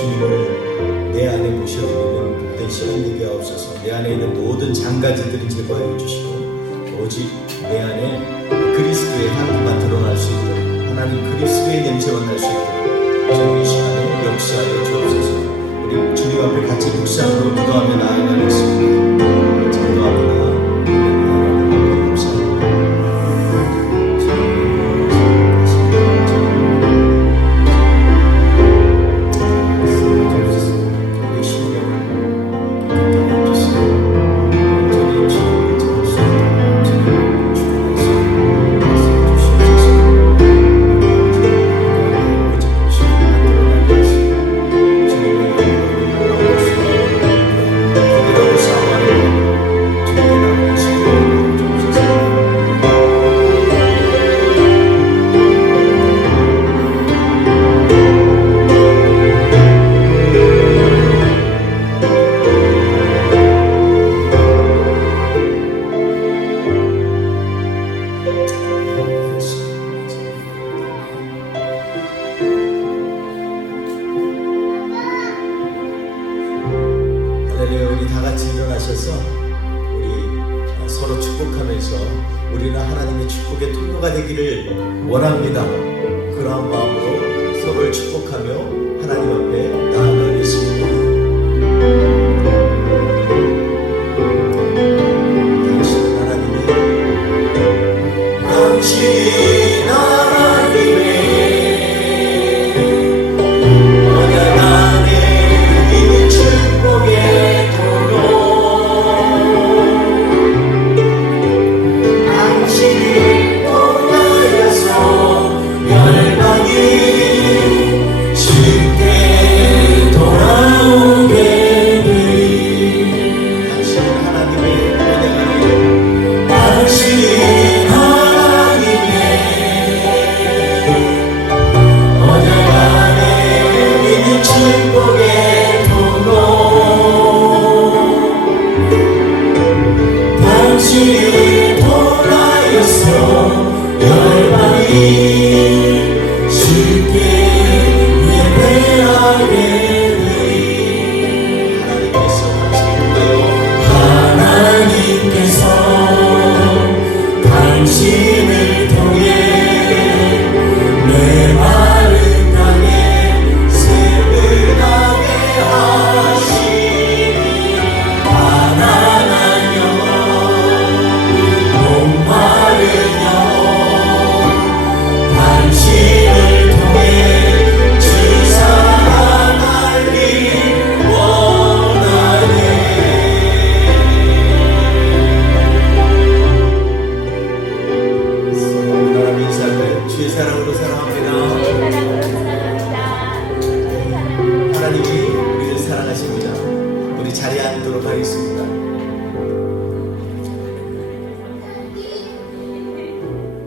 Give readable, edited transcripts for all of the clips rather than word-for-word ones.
주님을 내 안에 모셔드리는 복된 시간 되게 하옵소서. 내 안에 있는 모든 장가지들을 제거하여 주시고 오직 내 안에 그리스도의 향기만 드러날 수 있도록, 하나님 그리스도의 냄새만 날 수 있도록 지금 이 시간에 역사하여 주옵소서. 우리 주님 앞에 같이 묵상으로 기도하며 나아가겠습니다. 기도합니다. 우리 다 같이 일어나셔서 우리 서로 축복하면서 우리는 하나님의 축복의 통로가 되기를 원합니다. 그러한 마음으로 서로를 축복하며 하나님 앞에 나아가겠습니다. 당신 하나님의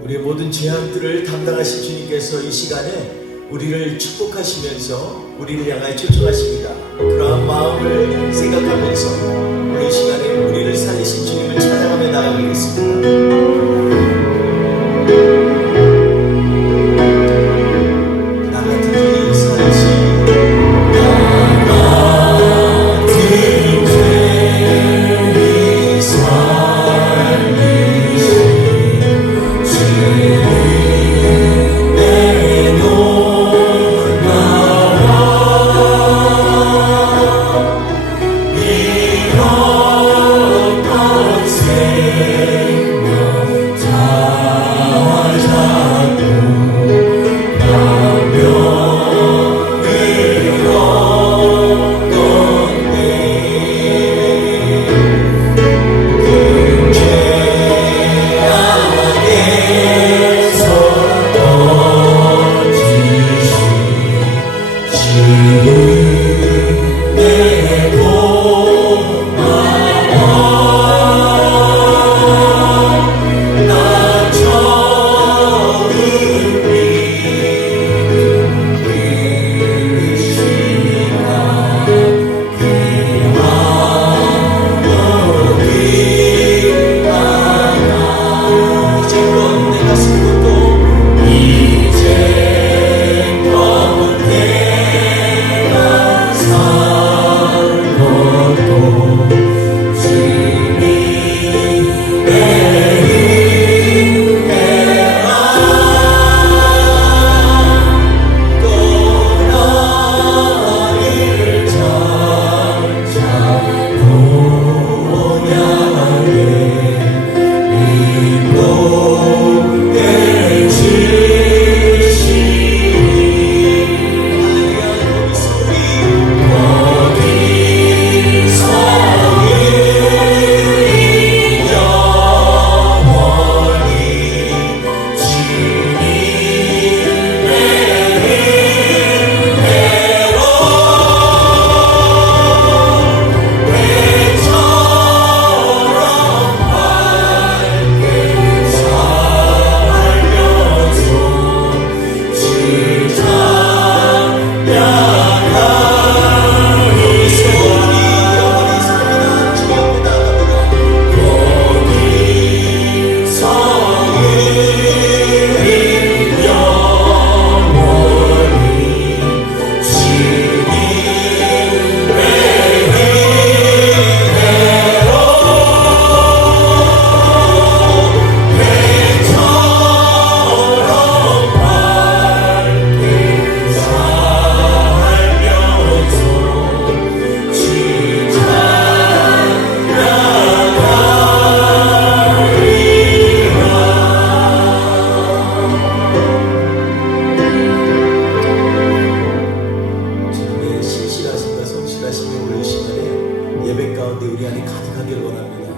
우리의 모든 죄악들을 담당하신 주님께서 이 시간에 우리를 축복하시면서 우리를 향하여 초청하십니다. 그러한 마음을 생각하면서 우리 시간에 우리를 살리신 주님을 찬양하며 나아가겠습니다. 가운데 우리 안에 가득하기를 원합니다.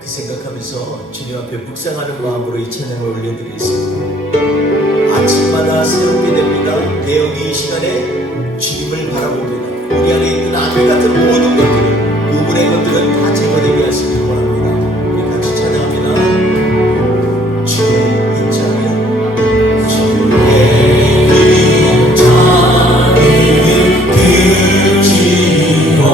그 생각하면서 주님 앞에 묵상하는 마음으로 이 찬양을 올려드리겠습니다. 아침마다 새롭게 됩니다. 내 영이 이 시간에 주님을 바라봅니다. 우리 안에 있는 악을 같은 모든 것들을, 우물의 것들은 다 제거되게 하시길 원합니다. 우리 같이 찬양합니다. 주의 인자는 주의 인자는 그지요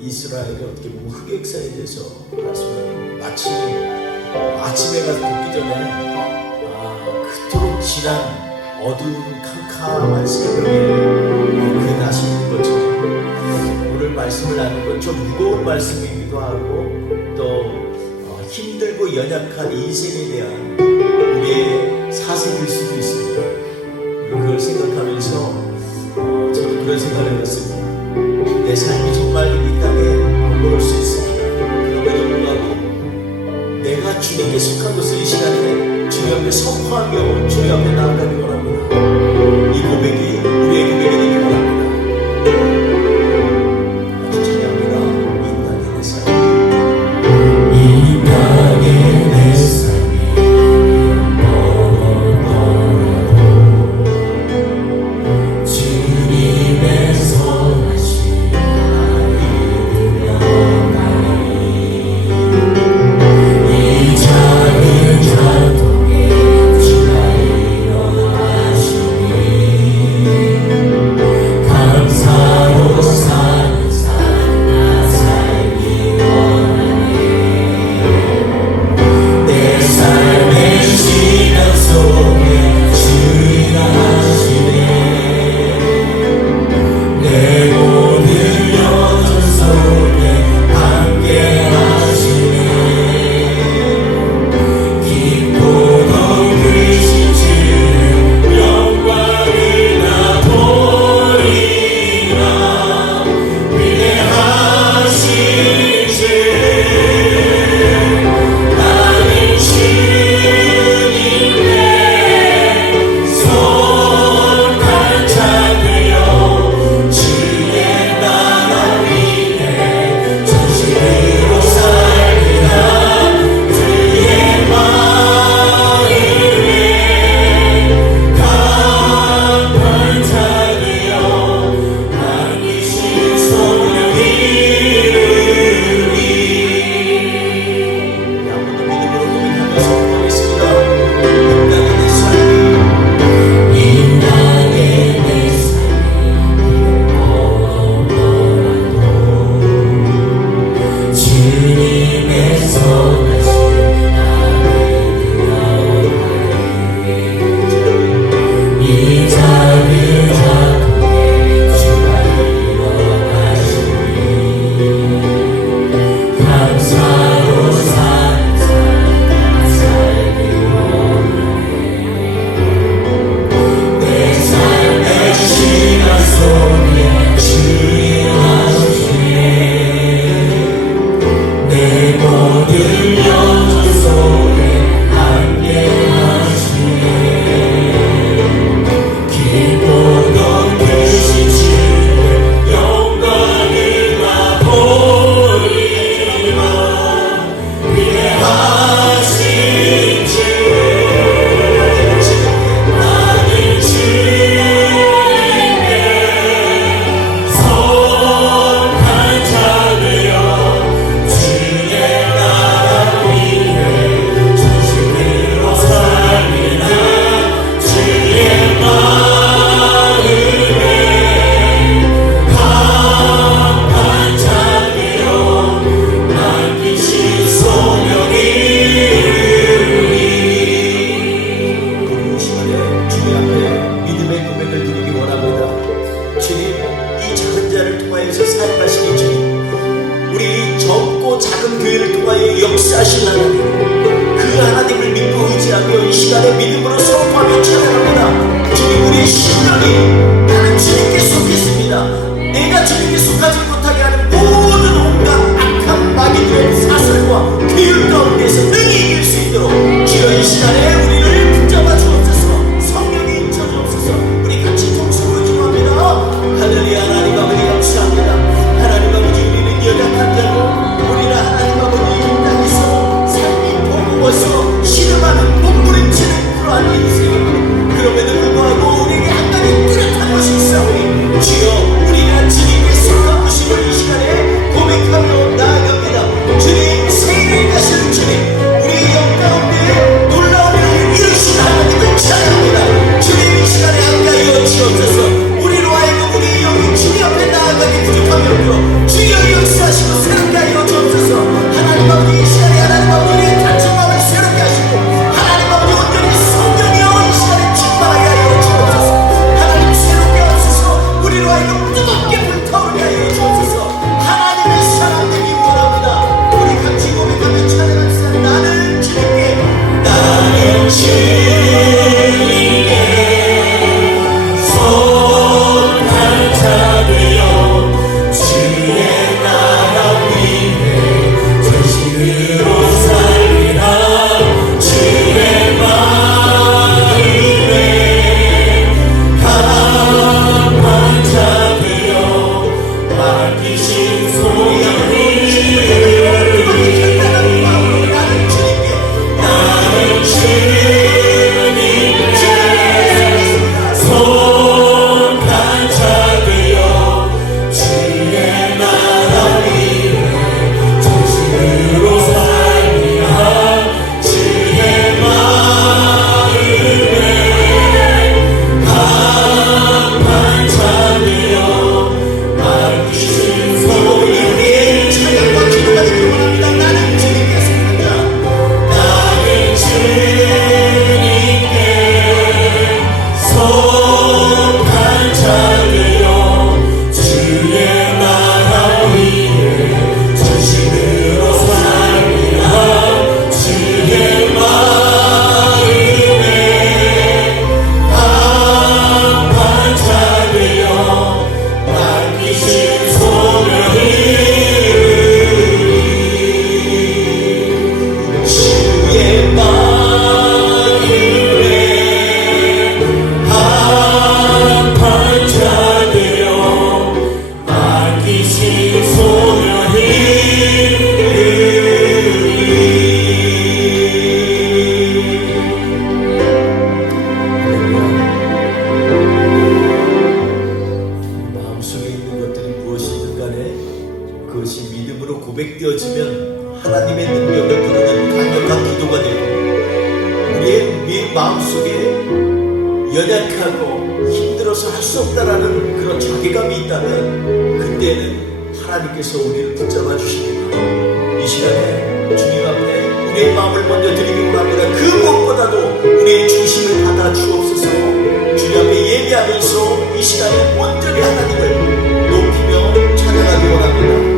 이스라엘이 어떻게 보면 흑역사에 대해서 말씀하는 마치 아침에 가서 걷기 전에 그토록 지난 어두운 캄캄한 새벽에 그 낮이 있는 것처럼 오늘 말씀을 나누는 건 좀 무거운 말씀이기도 하고 또 힘들고 연약한 인생에 대한 우리의 사색일 수도 있습니다. 그걸 생각하면서 저도 그런 생각을 해봤습니다. 내 삶이 정말 이 땅에 머무를 수 있습니다. 그럼에도 불구하고 내가 주님께 속한 것을 이 시간에 주님 앞에 선포하며 주님 앞에 나아가기 원합니다. 이 고백이 우리의 고백이 되기 원합니다. 아주 찬양합니다. 이 땅의 내 삶이, 이 땅의 내 삶이 멀어도 주님의 선하신 이 작은 자통에 지나 시간에 믿음으로 선포하며 찬양합니다. 주님, 우리의 심령이 나는 주님께 속했습니다. 내가 주님께 속하지 못하게 하는 모든 온갖 악한 마귀들의 사슬과 계율 가운데서 능히 이길 수 있도록 주여 이 시간에 우리를 붙잡아 주옵소서. 성령에 인쳐 주옵소서. 우리 같이 통성으로 기도합니다. 할렐루야. 하나님 아버지 감사합니다. 하나님 아버지, 우리는 연약한 자로 우리는 하나님 아버지 이 땅에서 삶이 버거워서 신음하는 몸부림치는 그러한 인생입니다. 그럼에도 불구하고 우리에게 한 가지 뚜렷한 것이 있사오니 주여, 우리가 주님께 속한 것임을 이 시간에 고백하며 나아갑니다. 주님, 세인을 가시는 주님, 우리의 영 가운데 놀라운 일을 이루신 하나님을 찬양합니다. 주님, 이 시간에 함께하여 주옵소서. 우리로 하여금 우리의 영이 주님 앞에 나아가게 부족하며 주여 역사하시고 새롭게 하여 주옵소서. 하나님 아버지, 이 시간에 하나님 아버지 우리의 다친 마음을 새롭게 하시고 하나님 아버지 온전히 성령이여 이 시간에 충만하게 하여 주옵소서. 하나님 새롭게 하옵소서. 우리로 하여금 뜨겁게 불타오르게 하여 주옵소서. 하나님의 사랑 되기 원합니다. 우리 같이 고백하며 찬양합시다. 나는 주님께, 나는 주님께 속한 자 되어 주의 나라 위에 전심으로 살리라. 주의 마음에 강한 자 되어 맡기신 소명을 결단하는 마음으로 나는 주님께, 나는 주님께 속한 자 되어 주의 나라 위에 전심으로 살리라. 주의 마음에 강한 자 되어 맡기신 소명을 우리의 찬양과 기도가 되기 원합니다. 나는 주님께 속한 자, 나는 주님께 속한 자 되어 주의 나라 위에 전심으로 살리라. 주의 마음에 강한 자 되어 맡기신 소명을 주의 마음에 강한 자 되어 맡기신 소명을 마음속에 있는 것들이 무엇이든 간에 그것이 믿음으로 고백되어지면 하나님의 능력을 부르는 강력한 기도가 되고, 우리의 마음속에 연약하고 힘들어서 할 수 없다라는 그런 자괴감이 있다면 그때는 하나님께서 우리를 붙잡아 주십니다. 이 시간에 주님 앞에 우리의 마음을 먼저 드리기 원합니다. 그 무엇보다도 우리의 중심을 받아 주옵소서. 주님 앞에 예배하면서 이 시간에 온전히 하나님을 높이며 찬양하기 원합니다.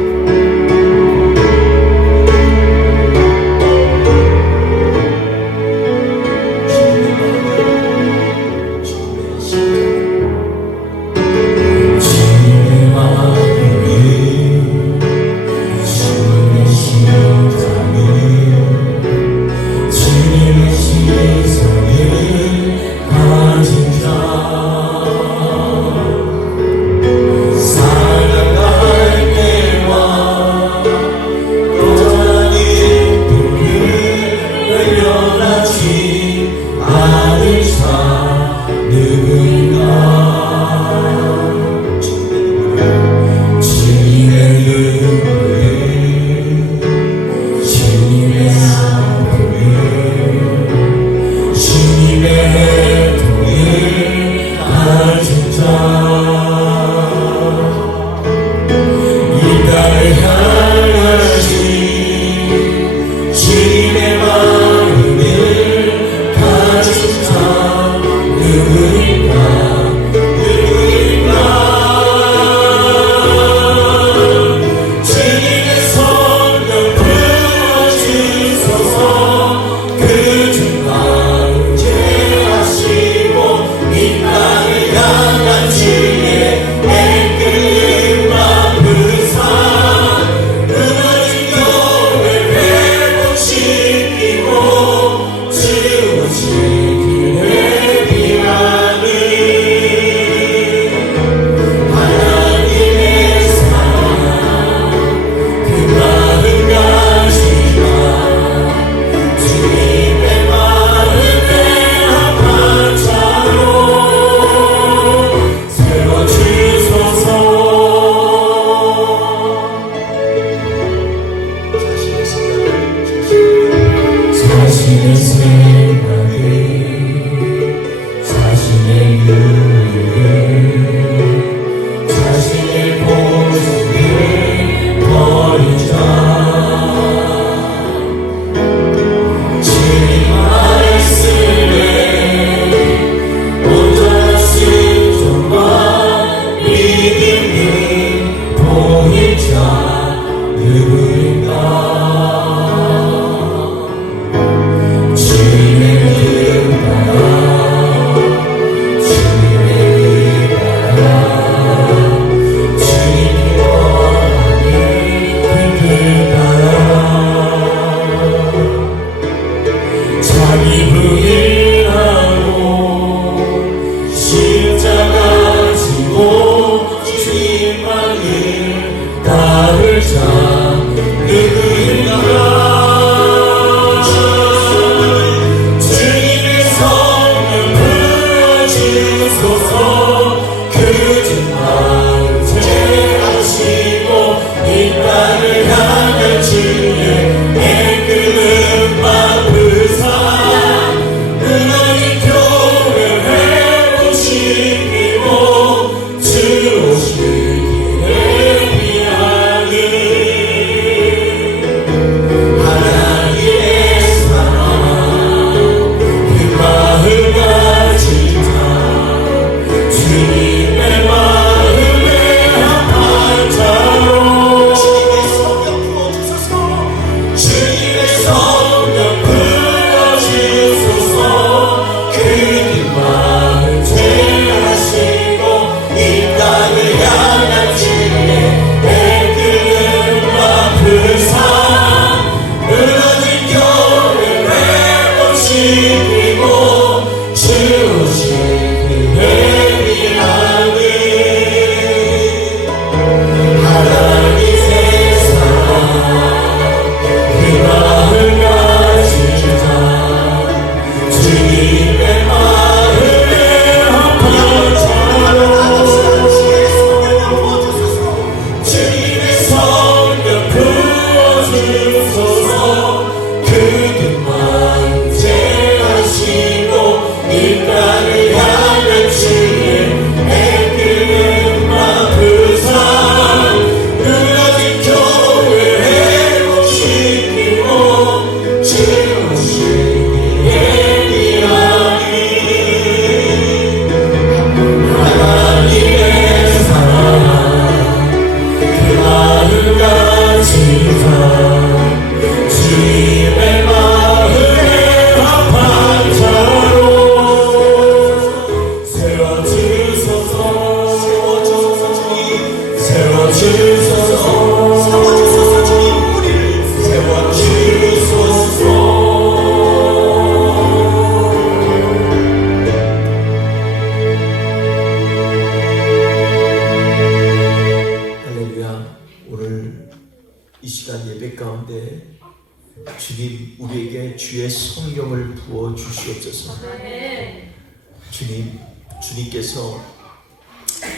주님, 주님께서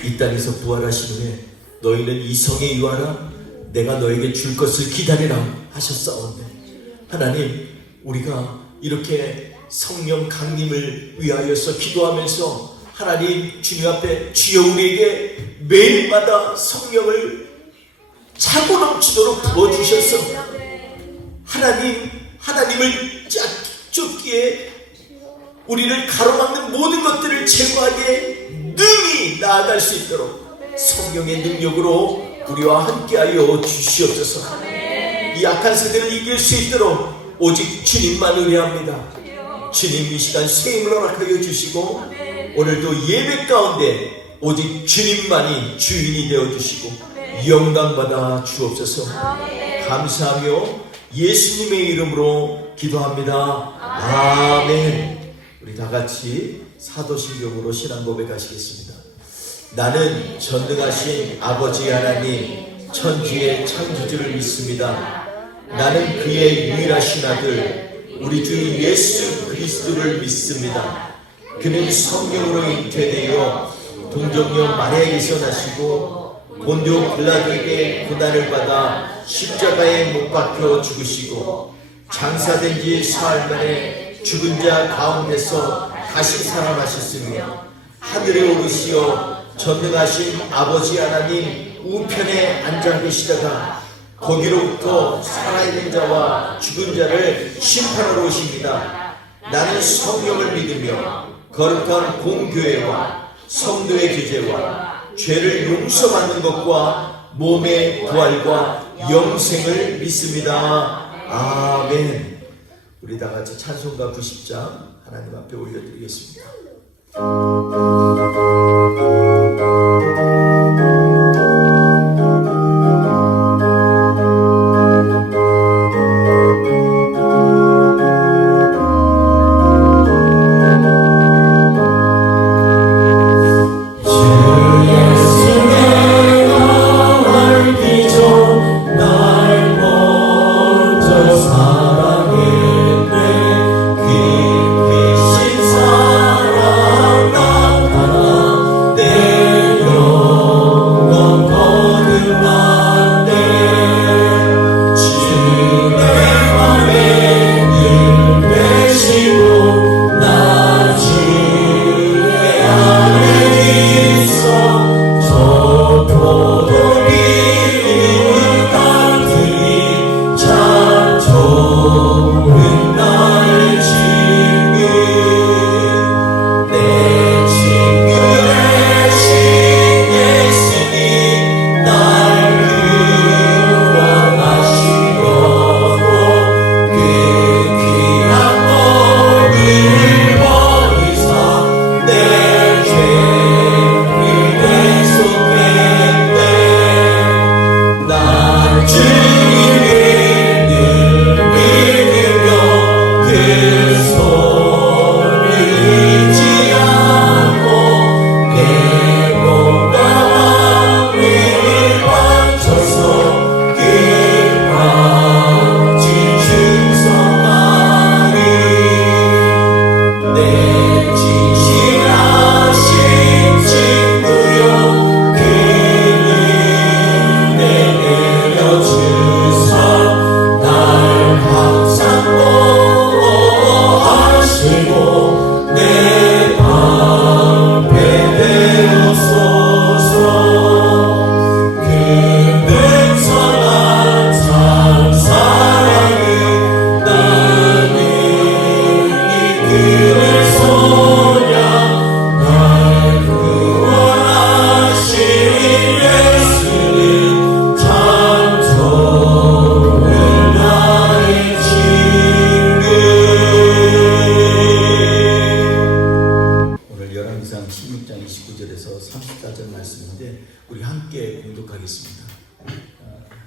이 땅에서 부활하신 후에 너희는 이성에 유하라 내가 너에게 줄 것을 기다리라 하셨사온데, 하나님, 우리가 이렇게 성령 강림을 위하여서 기도하면서 하나님 주님 앞에 주여 우리에게 매일마다 성령을 차고 넘치도록 부어주셔서 하나님을 쫓기에 우리를 가로막는 모든 것들을 제거하게 능히 나아갈 수 있도록 성령의 능력으로 우리와 함께하여 주시옵소서. 이 악한 세대를 이길 수 있도록 오직 주님만 의뢰합니다. 주님, 이 시간 새 힘을 허락하여 주시고 오늘도 예배 가운데 오직 주님만이 주인이 되어주시고 영광받아 주옵소서. 감사하며 예수님의 이름으로 기도합니다. 아멘. 우리 다같이 사도신경으로 신앙 고백하시겠습니다. 나는 전능하신 아버지 하나님 천지의 창조주를 믿습니다. 나는 그의 유일하신 아들 우리 주 예수 그리스도를 믿습니다. 그는 성령으로 잉태되어 동정녀 마리아에게서 나시고 본디오 빌라도에게 고난을 받아 십자가에 못 박혀 죽으시고 장사된 지 사흘 만에 죽은 자 가운데서 다시 살아나셨으며 하늘에 오르시어 전능하신 아버지 하나님 우편에 앉아 계시다가 거기로부터 살아있는 자와 죽은 자를 심판하러 오십니다. 나는 성령을 믿으며 거룩한 공교회와 성도의 교제와 죄를 용서받는 것과 몸의 부활과 영생을 믿습니다. 아멘. 우리 다 같이 찬송가 90장 하나님 앞에 올려드리겠습니다.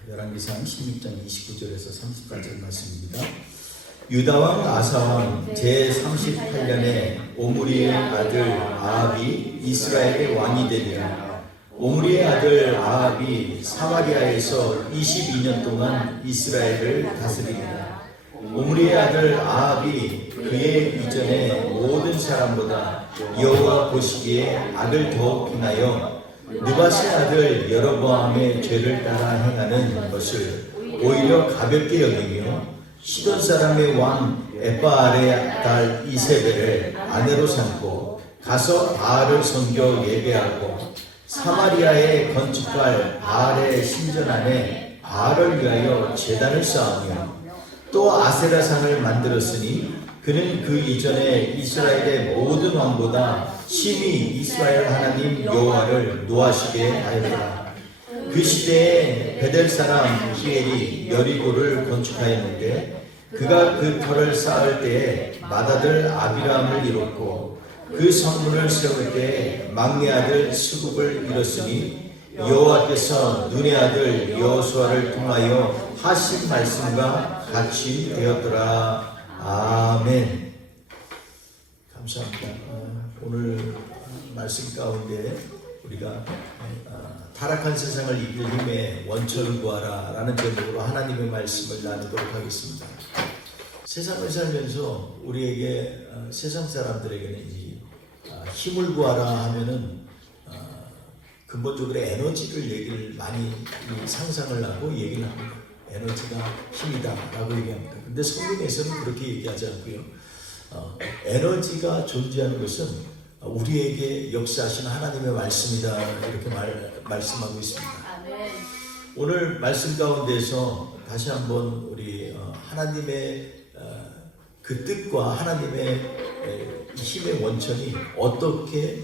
열왕기상 16장 29절에서 34절 말씀입니다. 유다왕 아사왕 제38년에 오므리의 아들 아합이 이스라엘의 왕이 되니라. 오므리의 아들 아합이 사마리아에서 22년 동안 이스라엘을 다스리니라. 오므리의 아들 아합이 그의 이전에 모든 사람보다 여호와 보시기에 악을 더욱 행하여 느밧의 아들 여로보암의 죄를 따라 행하는 것을 오히려 가볍게 여기며 시돈 사람의 왕 에바알의 딸 이세벨을 아내로 삼고 가서 바알을 섬겨 예배하고 사마리아에 건축할 바알의 신전 안에 바알을 위하여 제단을 쌓으며 또 아세라상을 만들었으니 그는 그 이전에 이스라엘의 모든 왕보다 심히 이스라엘 하나님 여호와를 노하시게 하였다. 그 시대에 베델 사람 히엘이 여리고를 건축하였는데 그가 그 터를 쌓을 때에 맏아들 아비람을 잃었고 그 성문을 세울 때에 막내 아들 스굽을 잃었으니 여호와께서 눈의 아들 여호수아를 통하여 하신 말씀과 같이 되었더라. 아멘. 감사합니다. 오늘 말씀 가운데 우리가 타락한 세상을 이길 힘의 원천을 구하라 라는 제목으로 하나님의 말씀을 나누도록 하겠습니다. 세상을 살면서 우리에게 세상 사람들에게는 힘을 구하라 하면은 근본적으로 에너지를 얘기를 많이 상상을 하고 얘기를 합니다. 에너지가 힘이다 라고 얘기합니다. 근데 성경에서는 그렇게 얘기하지 않고요. 에너지가 존재하는 것은 우리에게 역사하신 하나님의 말씀이다 이렇게 말씀하고 있습니다. 오늘 말씀 가운데서 다시 한번 우리 하나님의 그 뜻과 하나님의 힘의 원천이 어떻게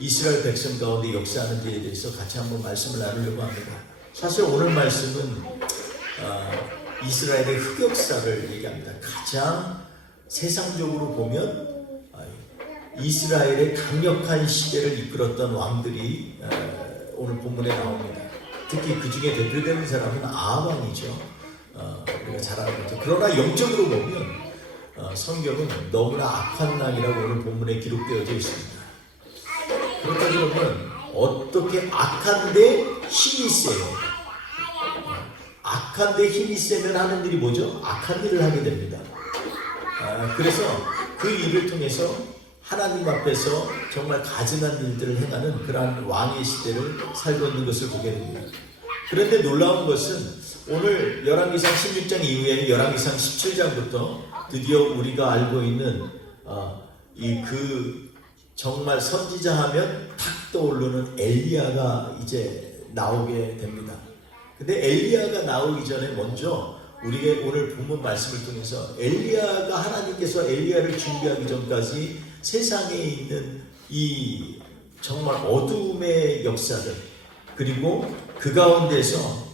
이스라엘 백성 가운데 역사하는지에 대해서 같이 한번 말씀을 나누려고 합니다. 사실 오늘 말씀은 이스라엘의 흑역사를 얘기합니다. 가장 세상적으로 보면 이스라엘의 강력한 시대를 이끌었던 왕들이 오늘 본문에 나옵니다. 특히 그 중에 대표되는 사람은 아합 왕이죠. 우리가 잘 아는 거죠. 그러나 영적으로 보면 성경은 너무나 악한 왕이라고 오늘 본문에 기록되어져 있습니다. 그렇다 그러면 어떻게 악한데 힘이 세요? 악한데 힘이 세면 하는 일이 뭐죠? 악한 일을 하게 됩니다. 그래서 그 일을 통해서 하나님 앞에서 정말 가증한 일들을 행하는 그러한 왕의 시대를 살고 있는 것을 보게 됩니다. 그런데 놀라운 것은 오늘 열왕기상 16장 이후에 열왕기상 17장부터 드디어 우리가 알고 있는 정말 선지자 하면 탁 떠오르는 엘리야가 이제 나오게 됩니다. 근데 엘리야가 나오기 전에 먼저 우리가 오늘 본문 말씀을 통해서 엘리야가 하나님께서 엘리야를 준비하기 전까지 세상에 있는 이 정말 어둠의 역사들 그리고 그 가운데서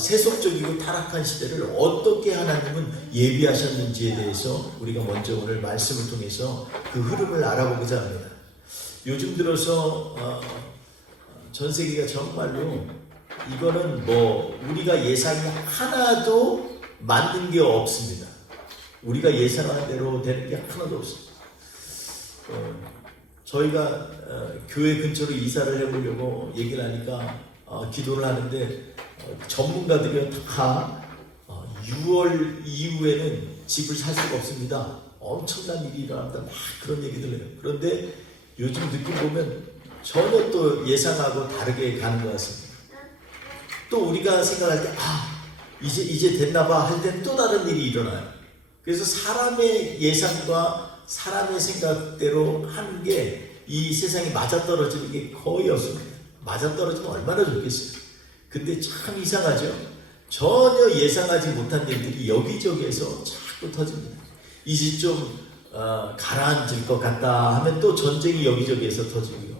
세속적이고 타락한 시대를 어떻게 하나님은 예비하셨는지에 대해서 우리가 먼저 오늘 말씀을 통해서 그 흐름을 알아보고자 합니다. 요즘 들어서 전 세계가 정말로 이거는 우리가 예상이 하나도 맞는 게 없습니다. 우리가 예상한 대로 되는 게 하나도 없습니다. 저희가 교회 근처로 이사를 해보려고 얘기를 하니까 기도를 하는데 전문가들이 다 6월 이후에는 집을 살 수가 없습니다. 엄청난 일이 일어난다. 막 그런 얘기들 해요. 그런데 요즘 느낌 보면 전혀 또 예상하고 다르게 가는 것 같습니다. 또 우리가 생각할 때 이제 됐나봐 할 땐 또 다른 일이 일어나요. 그래서 사람의 예상과 사람의 생각대로 하는 게 이 세상이 맞아떨어지는 게 거의 없습니다. 맞아떨어지면 얼마나 좋겠어요. 근데 참 이상하죠. 전혀 예상하지 못한 일들이 여기저기에서 자꾸 터집니다. 이제 좀 가라앉을 것 같다 하면 또 전쟁이 여기저기에서 터지고요.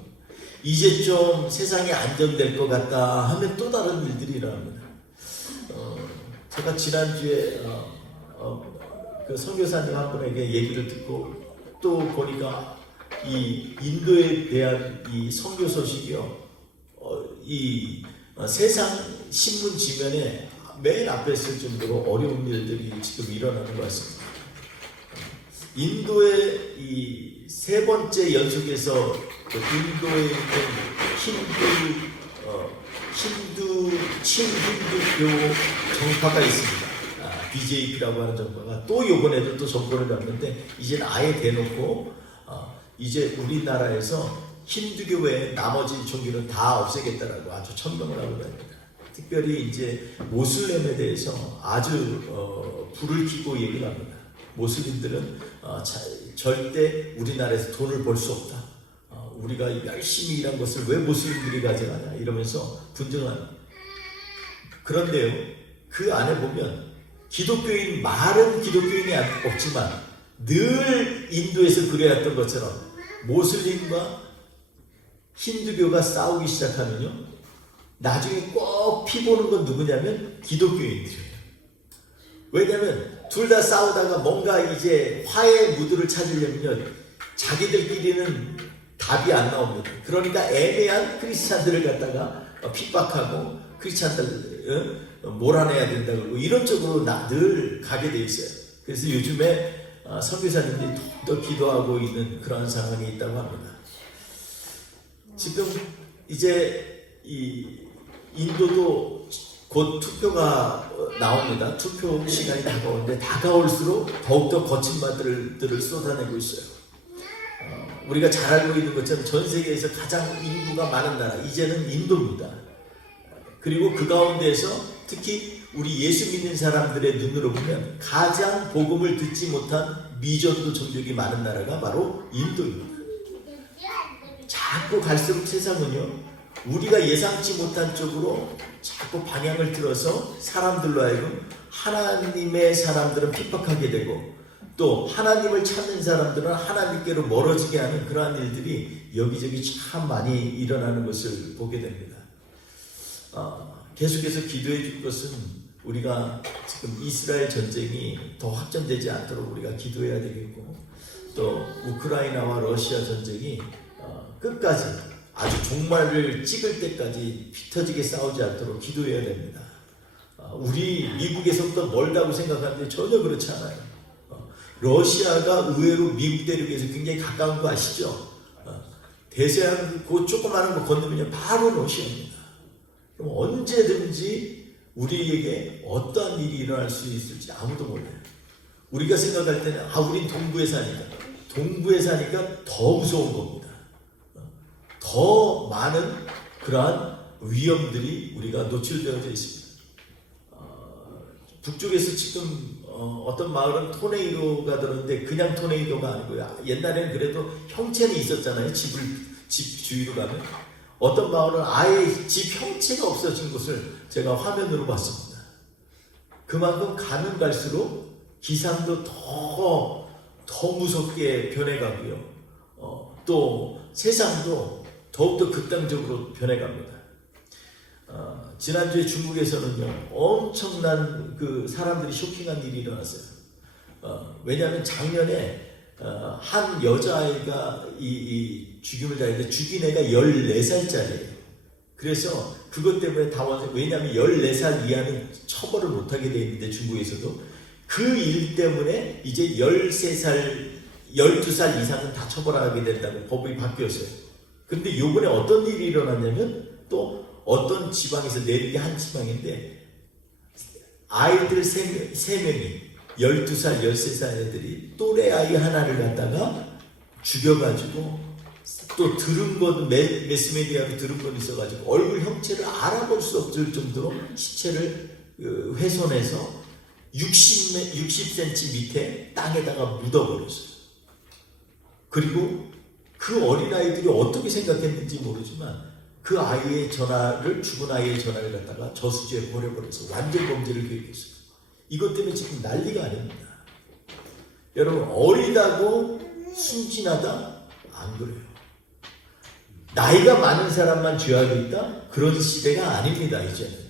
이제 좀 세상이 안정될 것 같다 하면 또 다른 일들이 일어납니다. 제가 지난주에 그 선교사님 한 분에게 얘기를 듣고 또 보니까 이 인도에 대한 이 선교 소식이요. 이 세상 신문 지면에 맨 앞에 있을 정도로 어려운 일들이 지금 일어나는 것 같습니다. 인도의 이 세 번째 연속에서 인도에 있는 친힌두교 정파가 있습니다. BJP라고 하는 정파가 또 요번에도 또 정권을 잡는데 이제는 아예 대놓고 이제 우리나라에서 힌두교 외에 나머지 종교는 다 없애겠다라고 아주 천명을 하고 다닙니다. 특별히 이제 모슬렘에 대해서 아주 불을 켜고 얘기를 합니다. 모슬림들은 절대 우리나라에서 돈을 벌 수 없다. 우리가 열심히 일한 것을 왜 모슬림들이 가져가냐 이러면서 분쟁합니다. 그런데요, 그 안에 보면 기독교인, 말은 기독교인이 없지만 늘 인도에서 그래왔던 것처럼 모슬림과 힌두교가 싸우기 시작하면요, 나중에 꼭 피보는 건 누구냐면 기독교인들이에요. 왜냐면 둘 다 싸우다가 뭔가 이제 화해의 무드를 찾으려면요, 자기들끼리는 답이 안 나옵니다. 그러니까 애매한 크리스찬들을 갖다가 핍박하고 크리스찬들 몰아내야 된다고 이런 쪽으로 늘 가게 돼 있어요. 그래서 요즘에 선교사님들이 더 기도하고 있는 그런 상황이 있다고 합니다. 지금 이제 이 인도도 곧 투표가 나옵니다. 투표 시간이 다가오는데 다가올수록 더욱더 거친 말들을 쏟아내고 있어요. 우리가 잘 알고 있는 것처럼 전 세계에서 가장 인구가 많은 나라 이제는 인도입니다. 그리고 그 가운데에서 특히 우리 예수 믿는 사람들의 눈으로 보면 가장 복음을 듣지 못한 미전도 종족이 많은 나라가 바로 인도입니다. 자꾸 갈수록 세상은요, 우리가 예상치 못한 쪽으로 자꾸 방향을 틀어서 사람들로 하여금 하나님의 사람들은 핍박하게 되고 또 하나님을 찾는 사람들은 하나님께로 멀어지게 하는 그러한 일들이 여기저기 참 많이 일어나는 것을 보게 됩니다. 계속해서 기도해 줄 것은 우리가 지금 이스라엘 전쟁이 더 확전되지 않도록 우리가 기도해야 되겠고 또 우크라이나와 러시아 전쟁이 끝까지 아주 종말을 찍을 때까지 피 터지게 싸우지 않도록 기도해야 됩니다. 우리 미국에서부터 멀다고 생각하는데 전혀 그렇지 않아요. 러시아가 의외로 미국 대륙에서 굉장히 가까운 거 아시죠? 대서양 그 조그마한 거 건너면 바로 러시아입니다. 그럼 언제든지 우리에게 어떠한 일이 일어날 수 있을지 아무도 몰라요. 우리가 생각할 때는 우린 동부에 사니까 더 무서운 겁니다. 더 많은 그러한 위험들이 우리가 노출되어져 있습니다. 북쪽에서 지금 어떤 마을은 토네이도가 들었는데 그냥 토네이도가 아니고요. 옛날에는 그래도 형체는 있었잖아요. 집 주위로 가면. 어떤 마을은 아예 집 형체가 없어진 곳을 제가 화면으로 봤습니다. 그만큼 가면 갈수록 기상도 더 무섭게 변해가고요. 또 세상도 더욱더 극단적으로 변해갑니다. 지난주에 중국에서는요, 엄청난 그 사람들이 쇼킹한 일이 일어났어요. 왜냐하면 작년에 한 여자아이가 이 죽임을 당했는데 죽인 애가 14살짜리예요. 그래서 그것 때문에 왜냐하면 14살 이하는 처벌을 못하게 되어 있는데 중국에서도 그 일 때문에 이제 13살, 12살 이상은 다 처벌하게 된다고 법이 바뀌었어요. 근데 요번에 어떤 일이 일어났냐면 또 어떤 지방에서 내린 게 한 지방인데 아이들 3명이 12살, 13살 애들이 또래 아이 하나를 갖다가 죽여가지고 또 들은 건 매스미디어로 들은 건 있어가지고 얼굴 형체를 알아볼 수 없을 정도로 시체를 훼손해서 60cm 밑에 땅에다가 묻어버렸어요. 그리고 그 어린아이들이 어떻게 생각했는지 모르지만 그 아이의 죽은 아이의 전화를 갖다가 저수지에 버려버려서 완전 범죄를 계획했어요. 이것 때문에 지금 난리가 아닙니다. 여러분, 어리다고 순진하다? 안 그래요. 나이가 많은 사람만 죄하고 있다? 그런 시대가 아닙니다, 이제는.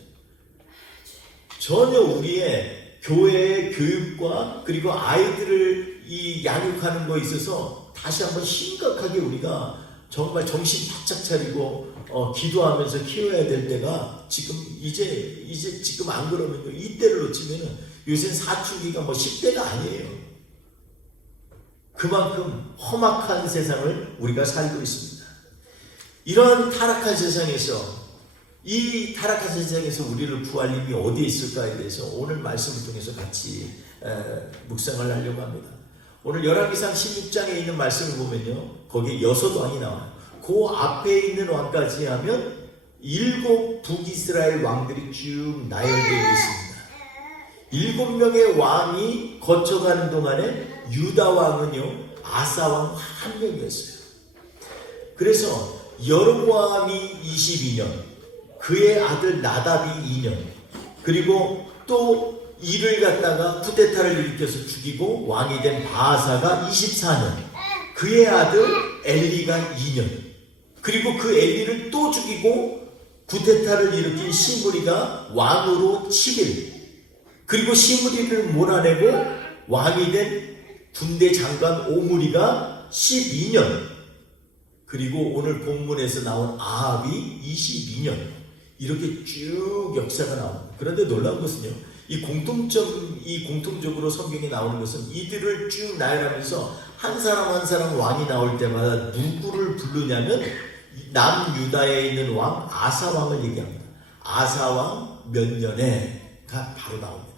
전혀 우리의 교회의 교육과 그리고 아이들을 양육하는 거에 있어서 다시 한번 심각하게 우리가 정말 정신 바짝 차리고 기도하면서 키워야 될 때가 지금 이제 지금 안 그러면요, 이때를 놓치면은 요새는 사춘기가 10대가 아니에요. 그만큼 험악한 세상을 우리가 살고 있습니다. 이러한 타락한 세상에서 이 타락한 세상에서 우리를 구할 힘이 어디에 있을까에 대해서 오늘 말씀을 통해서 같이 묵상을 하려고 합니다. 오늘 열왕기상 16장에 있는 말씀을 보면요, 거기에 6왕이 나와요. 그 앞에 있는 왕까지 하면 7 북이스라엘 왕들이 쭉 나열되어 있습니다. 7명의 왕이 거쳐가는 동안에 유다 왕은요, 아사 왕 1명이었어요. 그래서 여로보암이 22년, 그의 아들 나답이 2년, 그리고 또 이를 갖다가 쿠데타를 일으켜서 죽이고 왕이 된 바아사가 24년, 그의 아들 엘리가 2년, 그리고 그 엘리를 또 죽이고 쿠데타를 일으킨 시므리가 왕으로 7일, 그리고 시므리를 몰아내고 왕이 된 군대 장관 오므리가 12년, 그리고 오늘 본문에서 나온 아합이 22년, 이렇게 쭉 역사가 나옵니다. 그런데 놀라운 것은요, 이 공통적으로 성경에 나오는 것은 이들을 쭉 나열하면서 한 사람 한 사람 왕이 나올 때마다 누구를 부르냐면 남유다에 있는 왕 아사 왕을 얘기합니다. 아사 왕 몇 년에가 바로 나옵니다.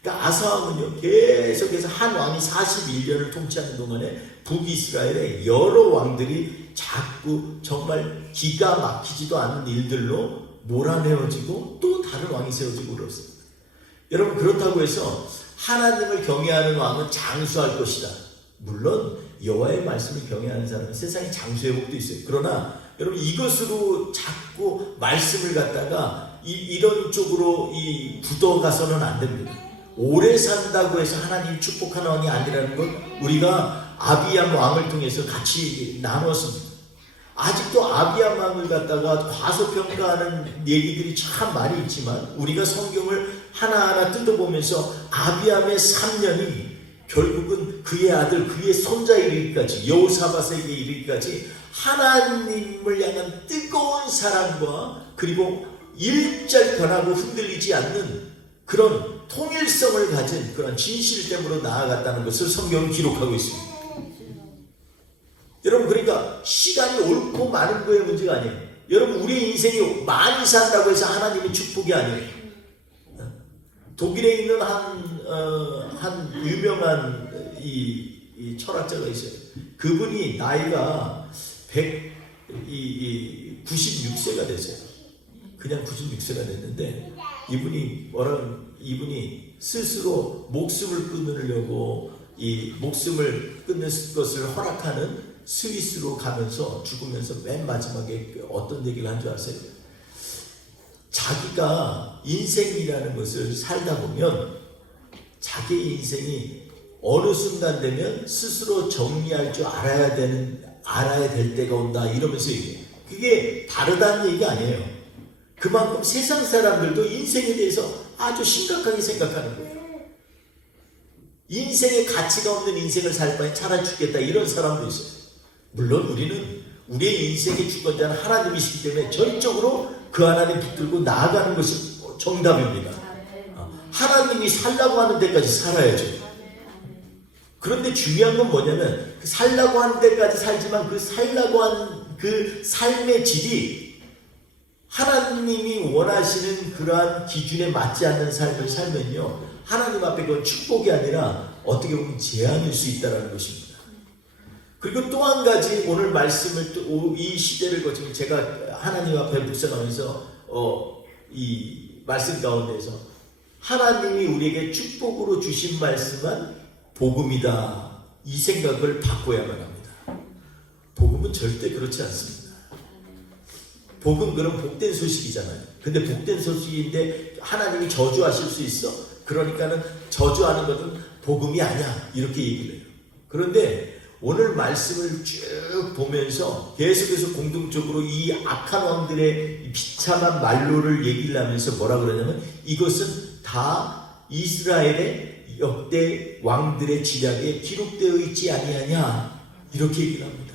그러니까 아사 왕은요, 계속해서 한 왕이 41년을 통치하는 동안에 북이스라엘의 여러 왕들이 자꾸 정말 기가 막히지도 않은 일들로 몰아내어지고 또 다른 왕이 세워지고 그렇습니다. 여러분, 그렇다고 해서 하나님을 경외하는 왕은 장수할 것이다. 물론 여호와의 말씀을 경외하는 사람은 세상에 장수의 복도 있어요. 그러나 여러분, 이것으로 자꾸 말씀을 갖다가 이런 쪽으로 굳어가서는 안 됩니다. 오래 산다고 해서 하나님 축복하는 왕이 아니라는 건 우리가 아비암 왕을 통해서 같이 나눴습니다. 아직도 아비암 왕을 갖다가 과소평가하는 얘기들이 참 많이 있지만 우리가 성경을 하나하나 뜯어보면서 아비암의 3년이 결국은 그의 아들, 그의 손자에 이르기까지, 여호사밧에게 이르기까지 하나님을 향한 뜨거운 사랑과 그리고 일절 변하고 흔들리지 않는 그런 통일성을 가진 그런 진실됨으로 나아갔다는 것을 성경은 기록하고 있습니다. 여러분, 그러니까 시간이 옳고 많은 거의 문제가 아니에요. 여러분, 우리의 인생이 많이 산다고 해서 하나님의 축복이 아니에요. 독일에 있는 한 유명한 이 철학자가 있어요. 그분이 나이가 96세가 됐어요. 그냥 96세가 됐는데 이분이 스스로 목숨을 끊으려고 이 목숨을 끊는 것을 허락하는 스위스로 가면서 죽으면서 맨 마지막에 어떤 얘기를 한 줄 아세요? 자기가 인생이라는 것을 살다 보면 자기의 인생이 어느 순간 되면 스스로 정리할 줄 알아야 될 때가 온다, 이러면서 얘기해요. 그게 다르다는 얘기가 아니에요. 그만큼 세상 사람들도 인생에 대해서 아주 심각하게 생각하는 거예요. 인생의 가치가 없는 인생을 살 바에 차라리 죽겠다, 이런 사람도 있어요. 물론 우리는 우리의 인생의 주권자는 하나님이시기 때문에 전적으로 그 하나님 붙들고 나아가는 것이 정답입니다. 하나님이 살라고 하는 데까지 살아야죠. 그런데 중요한 건 뭐냐면 그 살라고 하는 데까지 살지만 그 살라고 하는 그 삶의 질이 하나님이 원하시는 그러한 기준에 맞지 않는 삶을 살면요, 하나님 앞에 그건 축복이 아니라 어떻게 보면 재앙일 수 있다는 것입니다. 그리고 또 한 가지, 오늘 말씀을 이 시대를 거치면 제가 하나님 앞에 묵상하면서 이 말씀 가운데에서 하나님이 우리에게 축복으로 주신 말씀은 복음이다, 이 생각을 바꿔야만 합니다. 복음은 절대 그렇지 않습니다. 복음, 그럼 복된 소식이잖아요. 근데 복된 소식인데 하나님이 저주하실 수 있어? 그러니까는 저주하는 것은 복음이 아니야, 이렇게 얘기를 해요. 그런데 오늘 말씀을 쭉 보면서 계속해서 공동적으로 이 악한 왕들의 비참한 말로를 얘기를 하면서 뭐라 그러냐면 이것은 다 이스라엘의 역대 왕들의 지략에 기록되어 있지 아니하냐, 이렇게 얘기를 합니다.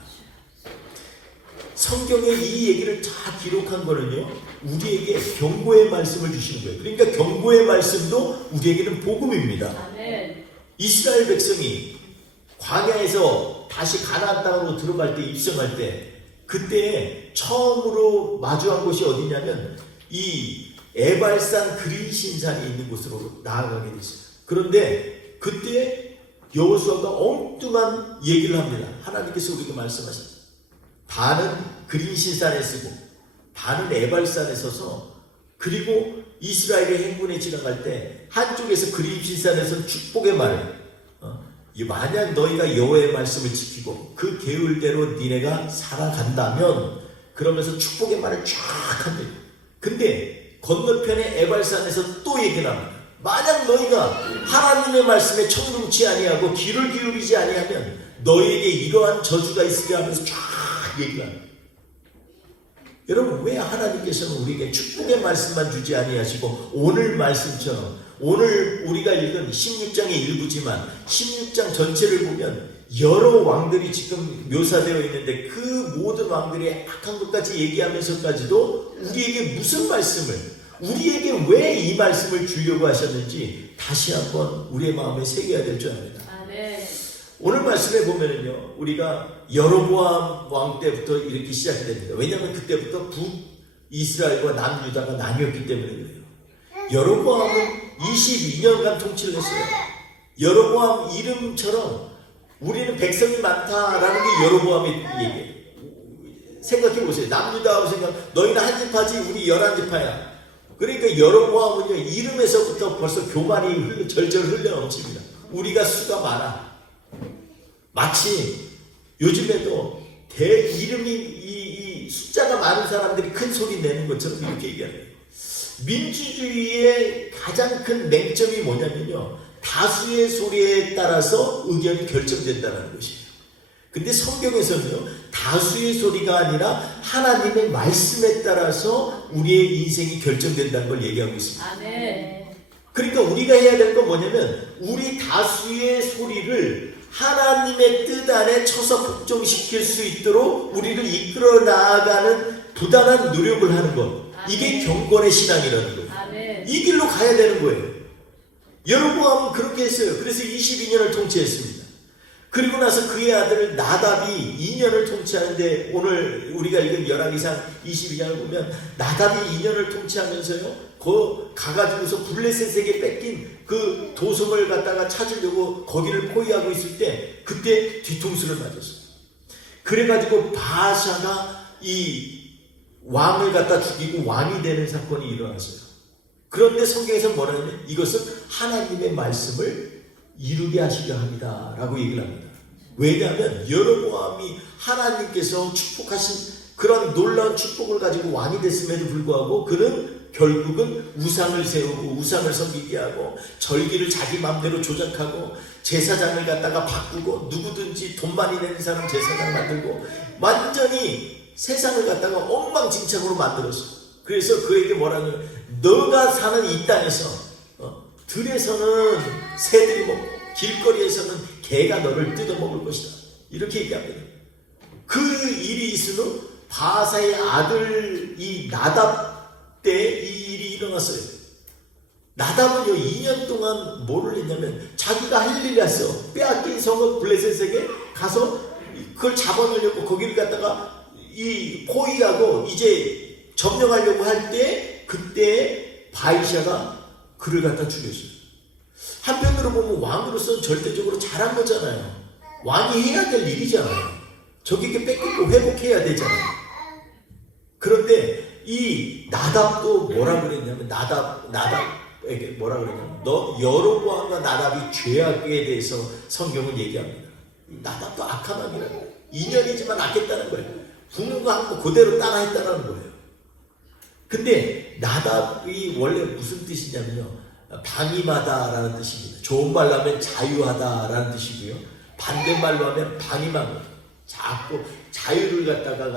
성경에 이 얘기를 다 기록한 거는요, 우리에게 경고의 말씀을 주시는 거예요. 그러니까 경고의 말씀도 우리에게는 복음입니다. 이스라엘 백성이 광야에서 다시 가나안 땅으로 들어갈 때, 입성할 때, 그때 처음으로 마주한 곳이 어디냐면 이 에발산 그리신산이 있는 곳으로 나아가게 됐어요. 그런데 그때 여호수아가 엉뚱한 얘기를 합니다. 하나님께서 우리에게 말씀하셨어요. 반은 그린신산에 쓰고 반은 에발산에 서서, 그리고 이스라엘의 행군에 지나갈 때 한쪽에서 그린신산에서는 축복의 말을, 만약 너희가 여호와의 말씀을 지키고 그 계율대로 니네가 살아간다면, 그러면서 축복의 말을 쫙 합니다. 근데 건너편의 에발산에서 또 얘기를 합니다. 만약 너희가 하나님의 말씀에 청종치 아니하고 귀를 기울이지 아니하면 너희에게 이러한 저주가 있으게 하면서 쫙 얘기를 합니다. 여러분, 왜 하나님께서는 우리에게 축복의 말씀만 주지 아니하시고 오늘 말씀처럼, 오늘 우리가 읽은 16장의 일부지만 16장 전체를 보면 여러 왕들이 지금 묘사되어 있는데 그 모든 왕들의 악한 것까지 얘기하면서까지도 우리에게 무슨 말씀을, 우리에게 왜 이 말씀을 주려고 하셨는지 다시 한번 우리의 마음에 새겨야 될 줄 압니다. 오늘 말씀에 보면은요, 우리가 여로보암 왕 때부터 이렇게 시작이 됩니다. 왜냐하면 그때부터 북이스라엘과 남유다가 나뉘었기 때문에 그래요. 여로보암은 22년간 통치를 했어요. 여로보암 이름처럼 우리는 백성이 많다라는 게 여로보암의 얘기예요. 생각해 보세요. 남유다하고 생각, 너희는 한 지파지, 우리 11지파야. 그러니까 여로보암은요, 이름에서부터 벌써 교만이 절절 흘러 넘칩니다. 우리가 수가 많아. 마치 요즘에도 이름이 이 숫자가 많은 사람들이 큰 소리 내는 것처럼 이렇게 얘기합니다. 민주주의의 가장 큰 맹점이 뭐냐면요, 다수의 소리에 따라서 의견이 결정된다는 것이에요. 근데 성경에서는요, 다수의 소리가 아니라 하나님의 말씀에 따라서 우리의 인생이 결정된다는 걸 얘기하고 있습니다. 그러니까 우리가 해야 될 건 뭐냐면, 우리 다수의 소리를 하나님의 뜻 안에 쳐서 복종시킬 수 있도록 우리를 이끌어 나아가는 부단한 노력을 하는 것. 이게 경건의 신앙이라는 거예요. 이 길로 가야 되는 거예요. 여로보암은 그렇게 했어요. 그래서 22년을 통치했습니다. 그리고 나서 그의 아들 나답이 2년을 통치하는데, 오늘 우리가 읽은 열왕기상 22장을 보면 나답이 2년을 통치하면서요, 가가지고서 블레셋에게 뺏긴 그 도성을 갖다가 찾으려고 거기를 포위하고 있을 때 그때 뒤통수를 맞았어요. 그래가지고 바샤가 이 왕을 갖다 죽이고 왕이 되는 사건이 일어났어요. 그런데 성경에서 뭐라 하냐면 이것은 하나님의 말씀을 이루게 하시려 합니다 라고 얘기를 합니다. 왜냐하면 여로보암이 하나님께서 축복하신 그런 놀라운 축복을 가지고 왕이 됐음에도 불구하고 그는 결국은 우상을 세우고 우상을 섬기게 하고 절기를 자기 마음대로 조작하고 제사장을 갖다가 바꾸고 누구든지 돈 많이 내는 사람 제사장 만들고 완전히 세상을 갖다가 엉망진창으로 만들었어. 그래서 그에게 뭐라냐면 너가 사는 이 땅에서 들에서는 새들이 먹고 길거리에서는 개가 너를 뜯어먹을 것이다. 이렇게 얘기합니다. 그 일이 있은 후 바사의 아들 이 나답 때 이 일이 일어났어요. 나답은요 2년 동안 뭐를 했냐면 자기가 할 일이 했어. 빼앗긴 성읍 블레셋에게 가서 그걸 잡아내려고 거기를 갖다가 이 포위하고 이제 점령하려고 할 때 그때 바이샤가 그를 갖다 죽였어요. 한편으로 보면 왕으로서는 절대적으로 잘한 거잖아요. 왕이 해야 될 일이잖아요. 저기게 뺏기고 회복해야 되잖아요. 그런데 이 나답도 뭐라 그랬냐면 나답에게 뭐라 그랬냐면 너 여로보암과 나답이 죄악에 대해서 성경은 얘기합니다. 나답도 악한 왕이라는 거예요. 2년이지만 악했다는 거예요. 부모가 한 거 그대로 따라했다는 거예요. 근데 나답이 원래 무슨 뜻이냐면요, 방임하다라는 뜻입니다. 좋은 말로 하면 자유하다라는 뜻이고요, 반대말로 하면 방임한 것, 자꾸 자유를 갖다가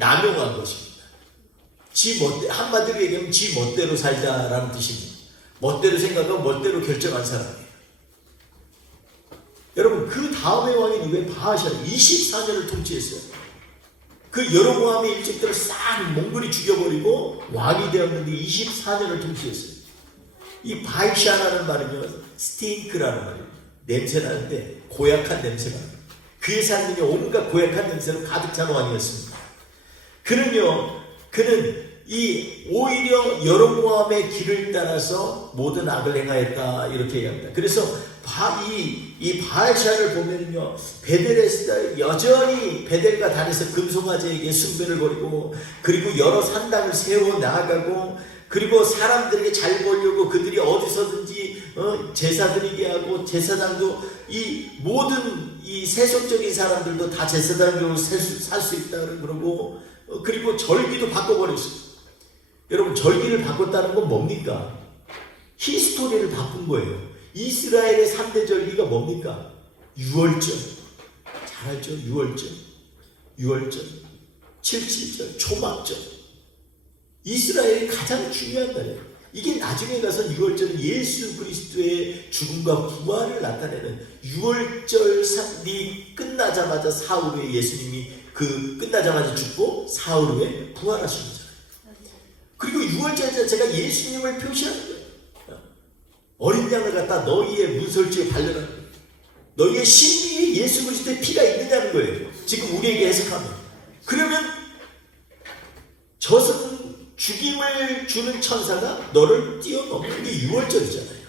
남용한 것입니다. 한마디로 얘기하면 지 멋대로 살자라는 뜻입니다. 멋대로 생각하고 멋대로 결정한 사람이에요. 여러분, 그 다음의 왕이 누구예요? 바하샤. 24년을 통치했어요. 그 여로보암의 일족들을 싹 몽골이 죽여버리고 왕이 되었는데 24년을 통치했어요. 이 바이샤라는 말은요, 스팅크라는 말이에요. 냄새나는데 고약한 냄새가 나요. 그의 삶은요 온갖 고약한 냄새로 가득 찬 왕이었습니다. 그는 이 오히려 여로보암의 길을 따라서 모든 악을 행하였다 이렇게 얘기합니다. 그래서 이 바알샤를 보면요, 베델에서 여전히 베델과 단에서 금송아지에게 숭배를 벌이고, 그리고 여러 산당을 세워 나아가고, 그리고 사람들에게 잘 보려고 그들이 어디서든지 제사 드리게 하고, 제사장도 이 모든 이 세속적인 사람들도 다 제사장으로 살 수 있다 그러고, 그리고 절기도 바꿔버렸어요. 여러분, 절기를 바꿨다는 건 뭡니까? 히스토리를 바꾼 거예요. 이스라엘의 3대 절기가 뭡니까? 유월절, 잘 알죠? 유월절, 77절, 초막절. 이스라엘이 가장 중요한 날이에요. 이게 나중에 가서 유월절은 예수 그리스도의 죽음과 부활을 나타내는, 유월절이 끝나자마자 사흘 후에 예수님이 끝나자마자 죽고 사흘 후에 부활하신 거잖아요. 그리고 유월절 자체가 예수님을 표시하는 거예요. 어린 양을 갖다 너희의 문설주에 발려라는 거예요. 너희의 신비에 예수 그리스도의 피가 있느냐는 거예요. 지금 우리에게 해석하면. 그러면 저승 죽임을 주는 천사가 너를 뛰어넘는 게 유월절이잖아요.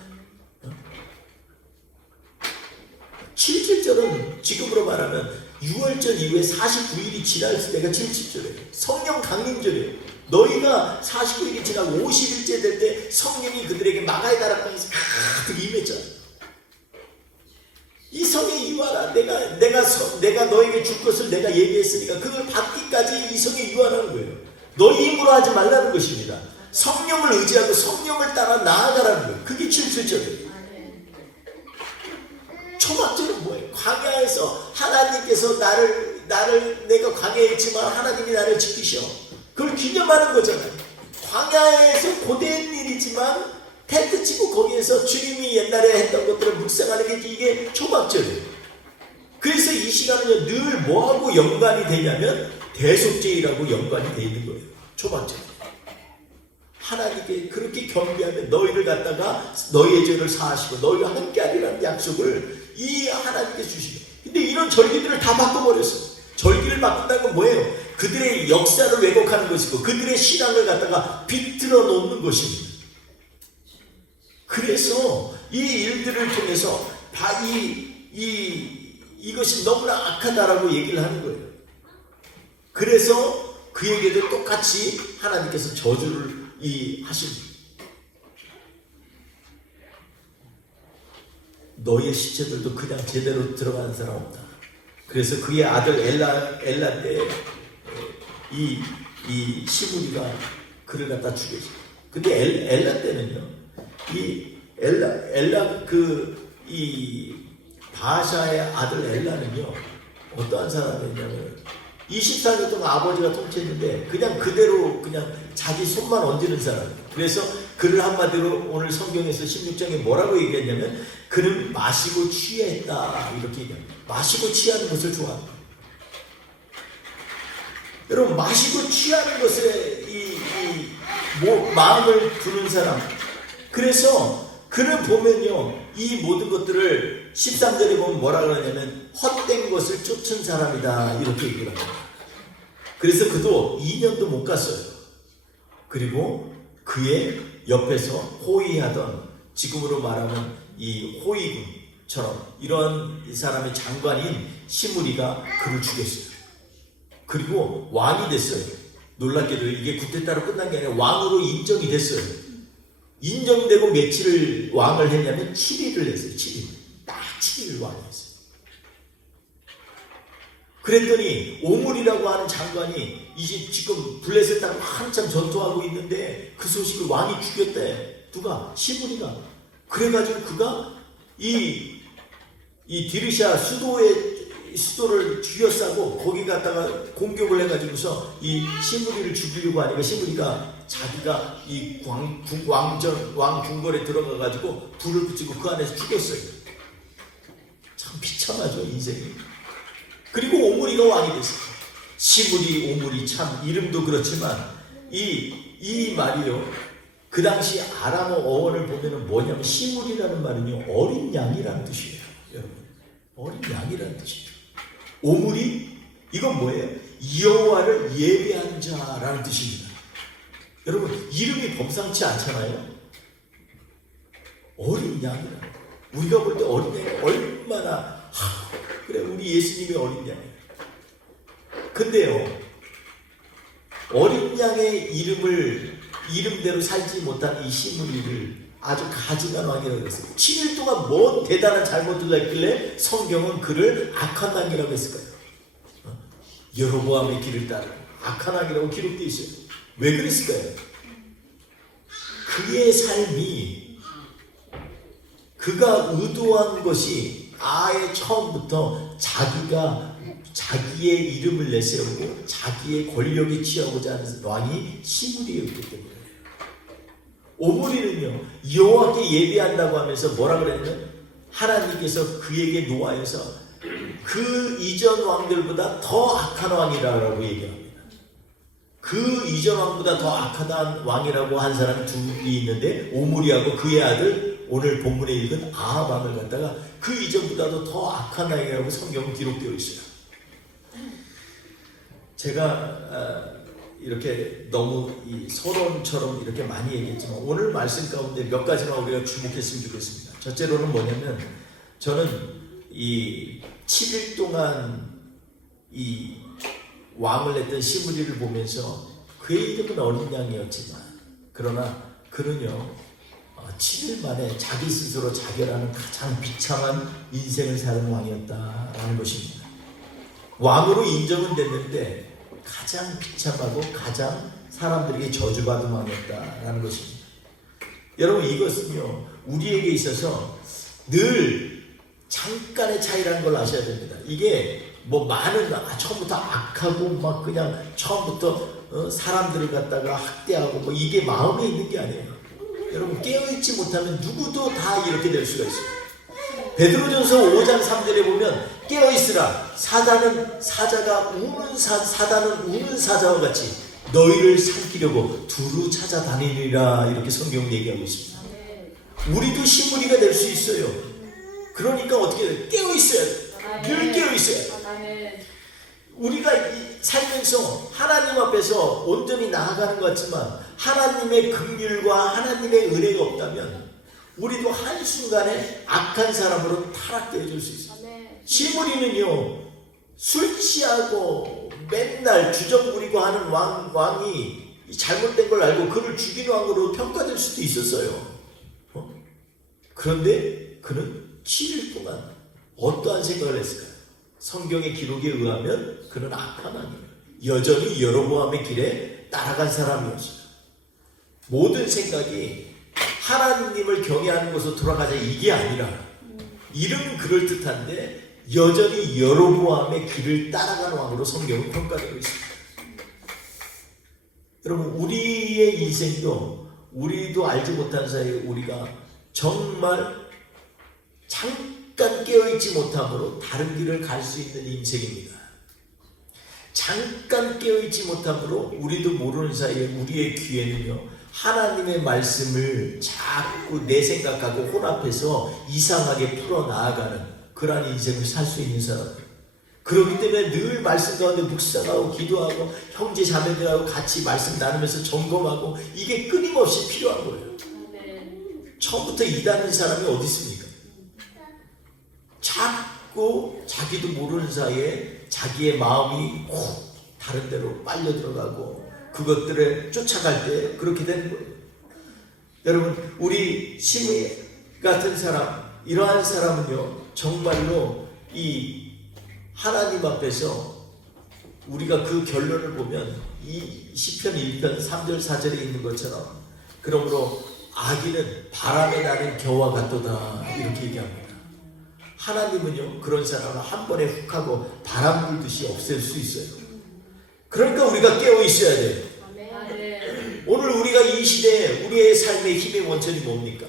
77절은 지금으로 말하면 유월절 이후에 49일이 지날 때가 77절이에요. 성령 강림절이에요. 너희가 49일이 지나고 50일째 될 때 성령이 그들에게 마가의 다락방에서 가득 임했잖아. 이 성에 유하라. 내가 너에게 줄 것을 내가 얘기했으니까 그걸 받기까지 이 성에 유하라는 거예요. 너희 힘으로 하지 말라는 것입니다. 성령을 의지하고 성령을 따라 나아가라는 거예요. 그게 77절이에요. 초막절은 뭐예요? 광야에서 하나님께서 내가 광야에 있지만 하나님이 나를 지키셔. 그걸 기념하는 거잖아요. 광야에서 고된 일이지만 텐트 치고 거기에서 주님이 옛날에 했던 것들을 묵상하는 게 이게 초막절이에요. 그래서 이 시간은요, 늘 뭐하고 연관이 되냐면 대속죄일하고 연관이 돼 있는 거예요. 초막절. 하나님께 그렇게 경배하면 너희를 갖다가 너희의 죄를 사하시고 너희와 함께하리라는 약속을 이 하나님께 주시고, 근데 이런 절기들을 다 바꿔버렸어요. 절기를 바꾼다는 건 뭐예요? 그들의 역사를 왜곡하는 것이고 그들의 신앙을 갖다가 비틀어 놓는 것입니다. 그래서 이 일들을 통해서 이것이 너무나 악하다라고 얘기를 하는 거예요. 그래서 그에게도 똑같이 하나님께서 저주를 하십니다. 너희의 시체들도 그냥 제대로 들어가는 사람 없다. 그래서 그의 아들 엘라 때 이 시므리가 그를 갖다 죽였어요. 근데 엘라 때는요, 이 바샤의 아들 엘라는요, 어떠한 사람이었냐면 24년 동안 아버지가 통치했는데 그냥 그대로 그냥 자기 손만 얹는 사람이에요. 그래서 그를 한마디로 오늘 성경에서 16장에 뭐라고 얘기했냐면 그는 마시고 취했다 이렇게 얘기합니다. 마시고 취하는 것을 좋아합니다. 여러분, 마시고 취하는 것에 마음을 두는 사람. 그래서 그는 보면요, 이 모든 것들을 13절에 보면 뭐라 그러냐면 헛된 것을 쫓은 사람이다 이렇게 얘기를 합니다. 그래서 그도 2년도 못 갔어요. 그리고 그의 옆에서 호위하던, 지금으로 말하면 이 호위군처럼 이런 이 사람의 장관인 시므리가 그를 죽였어요. 그리고 왕이 됐어요. 놀랍게도 이게 쿠데타로 끝난 게 아니라 왕으로 인정이 됐어요. 인정되고 며칠을 왕을 했냐면 7일을 했어요. 7일. 딱 7일을 왕을 했어요. 그랬더니 오물이라고 하는 장관이 이제 지금 블레셋 땅 한참 전투하고 있는데 그 소식을 왕이 죽였대. 누가? 시므리가. 그래가지고 그가 이 디르샤 수도를 쥐어싸고 거기 갔다가 공격을 해가지고서 이 시므리를 죽이려고 하니까 시므리가 자기가 이 왕 궁궐에 들어가가지고 불을 붙이고 그 안에서 죽였어요. 참 비참하죠, 인생이. 그리고 오므리가 왕이 됐어요. 시므리, 오므리, 참 이름도 그렇지만 이 말이요, 그 당시 아람어 어원을 보면은 뭐냐면 시므리라는 말은요, 어린 양이라는 뜻이에요. 여러분, 어린 양이라는 뜻이에요. 오므리, 이건 뭐예요? 여호와를 예배한 자라는 뜻입니다. 여러분, 이름이 범상치 않잖아요. 어린 양이라. 우리가 볼 때 어린 양이 얼마나 그래 우리 예수님이 어린 양이에요. 근데요, 어린 양의 이름대로 살지 못한 이 시므리를 아주 가증한 왕이라고 했어요. 7일 동안 뭔 대단한 잘못을 했길래 성경은 그를 악한 왕이라고 했을까요? 여로보암의 길을 따르고 악한 왕이라고 기록되어 있어요. 왜 그랬을까요? 그의 삶이 그가 의도한 것이 아예 처음부터 자기의 이름을 내세우고 자기의 권력에 취하고자 하는 왕이 시므리였기 때문에. 오므리는요, 여호와께 예배한다고 하면서 뭐라 그랬냐면 하나님께서 그에게 노하여서 그 이전 왕들보다 더 악한 왕이라고 얘기합니다. 그 이전 왕보다 더 악한 왕이라고 한 사람이 둘이 있는데, 오므리하고 그의 아들, 오늘 본문에 읽은 아합 왕을 갖다가 그 이전보다도 더 악한 왕이라고 성경은 기록되어 있어요. 제가 이렇게 너무 이 서론처럼 이렇게 많이 얘기했지만 오늘 말씀 가운데 몇 가지만 우리가 주목했으면 좋겠습니다. 첫째로는 뭐냐면, 저는 이 7일 동안 이 왕을 했던 시므리를 보면서 그의 이름은 어린 양이었지만, 그러나 그는요 7일 만에 자기 스스로 자결하는 가장 비참한 인생을 사는 왕이었다라는 것입니다. 왕으로 인정은 됐는데 가장 비참하고 가장 사람들에게 저주받은 왕이었다라는 것입니다. 여러분, 이것은요 우리에게 있어서 늘 잠깐의 차이라는 걸 아셔야 됩니다. 이게 뭐 많은 처음부터 악하고 막 그냥 처음부터 사람들을 갖다가 학대하고 뭐 이게 마음에 있는 게 아니에요. 여러분, 깨어있지 못하면 누구도 다 이렇게 될 수가 있어요. 베드로전서 5장 3절에 보면 깨어있으라, 사단은 우는 사자와 같이 너희를 삼키려고 두루 찾아다니리라, 이렇게 성경은 얘기하고 있습니다. 우리도 시므리가 될 수 있어요. 그러니까 어떻게 해요? 깨어있어야 돼요. 늘 깨어있어야 돼요. 우리가 살면서 하나님 앞에서 온전히 나아가는 것 같지만 하나님의 긍휼과 하나님의 은혜가 없다면 우리도 한순간에 악한 사람으로 타락되어 줄 수 있어요. 시므리는요 술 취하고 맨날 주정 부리고 하는 왕이 잘못된 걸 알고 그를 죽이는 왕으로 평가될 수도 있었어요. 그런데 그는 7일 동안 어떠한 생각을 했을까요? 성경의 기록에 의하면 그는 악한 왕이에요. 여전히 여로보암의 길에 따라간 사람이었어요. 모든 생각이 하나님을 경외하는 곳으로 돌아가자 이게 아니라, 이름은 그럴듯한데 여전히 여로보암의 길을 따라가는 왕으로 성경은 평가되고 있습니다. 여러분, 우리의 인생도 우리도 알지 못한 사이에 우리가 정말 잠깐 깨어있지 못함으로 다른 길을 갈 수 있는 인생입니다. 잠깐 깨어있지 못함으로 우리도 모르는 사이에 우리의 귀에는요 하나님의 말씀을 자꾸 내 생각하고 혼합해서 이상하게 풀어나아가는 그러한 인생을 살 수 있는 사람들. 그렇기 때문에 늘 말씀 가운데 묵상하고 기도하고 형제 자매들하고 같이 말씀 나누면서 점검하고 이게 끊임없이 필요한 거예요. 처음부터 이단인 사람이 어디 있습니까? 자꾸 자기도 모르는 사이에 자기의 마음이 다른 데로 빨려 들어가고 그것들을 쫓아갈 때 그렇게 되는 거예요. 여러분, 우리 시므리 같은 사람, 이러한 사람은요 정말로 이 하나님 앞에서 우리가 그 결론을 보면 이 시편 1편 3절 4절에 있는 것처럼, 그러므로 악인은 바람에 나는 겨와 같도다, 이렇게 얘기합니다. 하나님은요 그런 사람을 한 번에 훅 하고 바람 불듯이 없앨 수 있어요. 그러니까 우리가 깨어 있어야 돼요. 오늘 우리가 이 시대에 우리의 삶의 힘의 원천이 뭡니까?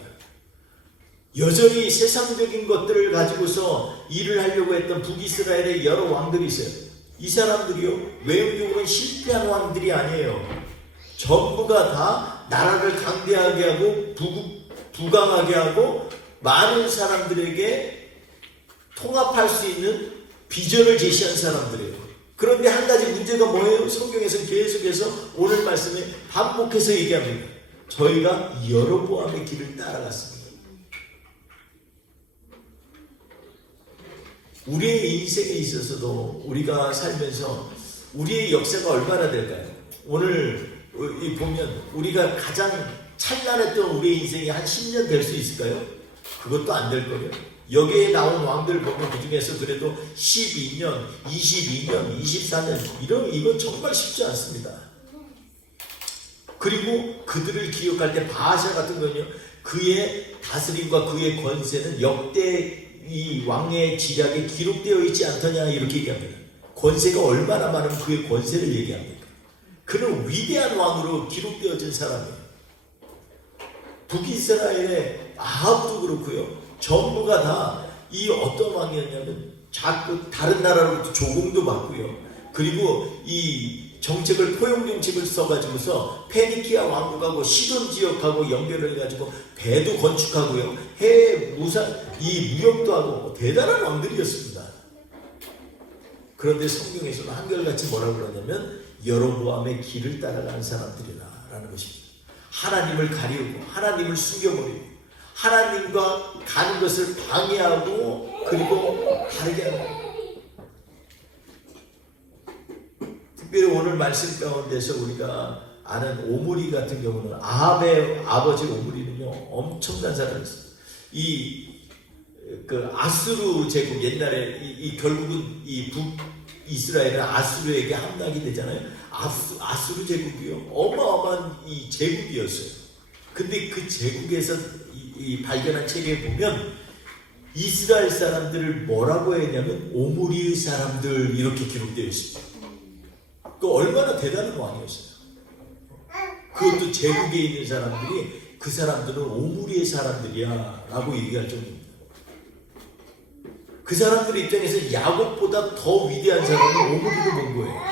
여전히 세상적인 것들을 가지고서 일을 하려고 했던 북이스라엘의 여러 왕들이 있어요. 이 사람들이요 외형적으로는 실패한 왕들이 아니에요. 전부가 다 나라를 강대하게 하고 부강하게 하고 많은 사람들에게 통합할 수 있는 비전을 제시한 사람들이에요. 그런데 한 가지 문제가 뭐예요? 성경에서는 계속해서 오늘 말씀에 반복해서 얘기합니다. 저희가 여로보암의 길을 따라갔습니다. 우리의 인생에 있어서도 우리가 살면서 우리의 역사가 얼마나 될까요? 오늘 보면 우리가 가장 찬란했던 우리의 인생이 한 10년 될 수 있을까요? 그것도 안 될 거예요. 여기에 나온 왕들 보면 그 중에서 그래도 12년, 22년, 24년 이건 정말 쉽지 않습니다. 그리고 그들을 기억할 때 바샤 같은 건요, 그의 다스림과 그의 권세는 역대 이 왕의 지략에 기록되어 있지 않더냐 이렇게 얘기합니다. 권세가 얼마나 많으면 그의 권세를 얘기합니까? 그는 위대한 왕으로 기록되어진 사람이에요. 북이스라엘의 아합도 그렇고요. 전부가 다 이 어떤 왕이었냐면 자꾸 다른 나라로부터 조공도 받고요. 그리고 이 정책을 포용 정책을 써가지고서 페니키아 왕국하고 시돈 지역하고 연결을 해가지고 배도 건축하고요. 해외 이 무역도 하고 대단한 왕들이었습니다. 그런데 성경에서는 한결같이 뭐라고 그러냐면 여로보암의 길을 따라가는 사람들이라는 것입니다. 하나님을 가리우고 하나님을 숨겨버리고 하나님과 가는 것을 방해하고 그리고 다르게 하는 거예요. 특별히 오늘 말씀 가운데서 우리가 아는 오므리 같은 경우는 아합의 아버지 오므리는요 엄청난 사람이었어요. 그 아수르 제국 옛날에 결국은 이 북이스라엘은 아수르에게 함락이 되잖아요. 아수르 제국이요 어마어마한 이 제국이었어요. 근데 그 제국에서 이 발견한 책에 보면 이스라엘 사람들을 뭐라고 했냐면 오므리의 사람들 이렇게 기록되어 있습니다. 그 얼마나 대단한 왕이었어요. 그것도 제국에 있는 사람들이 그 사람들은 오므리의 사람들이야 라고 얘기할 정도입니다. 그 사람들 입장에서 야곱보다 더 위대한 사람은 오므리를 본 거예요.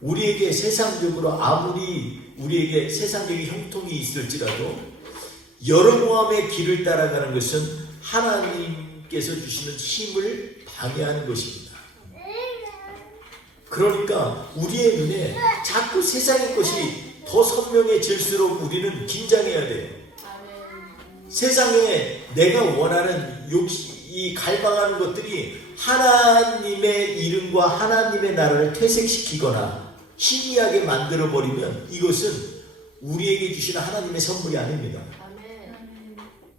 우리에게 세상적으로 아무리 우리에게 세상적인 형통이 있을지라도 여로보암의 길을 따라가는 것은 하나님께서 주시는 힘을 방해하는 것입니다. 그러니까 우리의 눈에 자꾸 세상의 것이 더 선명해질수록 우리는 긴장해야 돼요. 세상에 내가 원하는 이 갈망하는 것들이 하나님의 이름과 하나님의 나라를 퇴색시키거나 희미하게 만들어버리면 이것은 우리에게 주시는 하나님의 선물이 아닙니다. 아멘.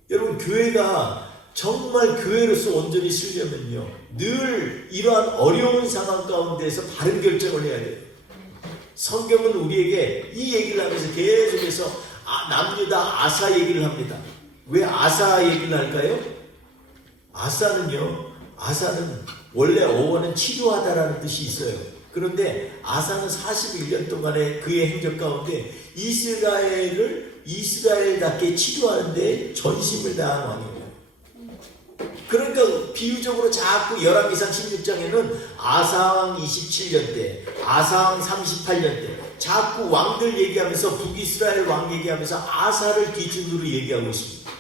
여러분 교회가 정말 교회로서 온전히 쓰려면요 늘 이러한 어려운 상황 가운데서 바른 결정을 해야 돼요. 성경은 우리에게 이 얘기를 하면서 계속해서 남유다 아사 얘기를 합니다. 왜 아사 얘기를 할까요? 아사는 원래 어원은 치료하다라는 뜻이 있어요. 그런데 아사는 41년 동안의 그의 행적 가운데 이스라엘답게 치료하는 데 전심을 다한 왕이에요. 그러니까 비유적으로 자꾸 열왕기상 16장에는 아사왕 27년 때, 아사왕 38년 때 자꾸 왕들 얘기하면서 북이스라엘 왕 얘기하면서 아사를 기준으로 얘기하고 있습니다.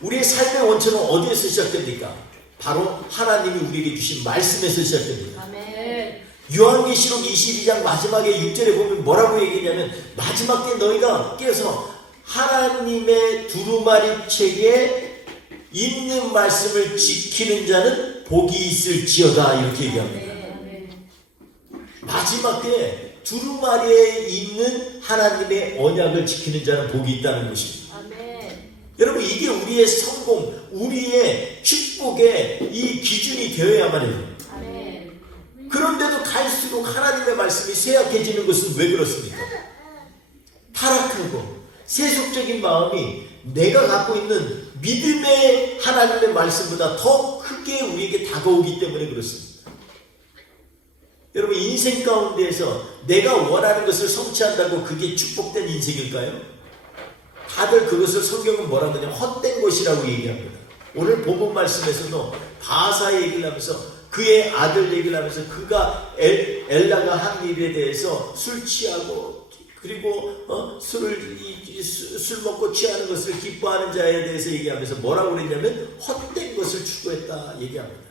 우리의 삶의 원천은 어디에서 시작됩니까? 바로 하나님이 우리에게 주신 말씀에서 시작됩니다. 아멘. 요한계시록 22장 마지막에 6절에 보면 뭐라고 얘기하냐면 마지막 때 너희가 깨서 하나님의 두루마리 책에 있는 말씀을 지키는 자는 복이 있을지어다 이렇게 얘기합니다. 마지막 때 두루마리에 있는 하나님의 언약을 지키는 자는 복이 있다는 것입니다. 여러분 이게 우리의 성공, 우리의 축복의 이 기준이 되어야만 해요. 그런데도 갈수록 하나님의 말씀이 쇠약해지는 것은 왜 그렇습니까? 타락하고 세속적인 마음이 내가 갖고 있는 믿음의 하나님의 말씀보다 더 크게 우리에게 다가오기 때문에 그렇습니다. 여러분 인생 가운데에서 내가 원하는 것을 성취한다고 그게 축복된 인생일까요? 다들 그것을 성경은 뭐라고 하냐면 헛된 것이라고 얘기합니다. 오늘 본문 말씀에서도 바사 얘기를 하면서 그의 아들 얘기를 하면서 그가 엘라가 한 일에 대해서 술 취하고 그리고 술 먹고 취하는 것을 기뻐하는 자에 대해서 얘기하면서 뭐라고 그랬냐면 헛된 것을 추구했다 얘기합니다.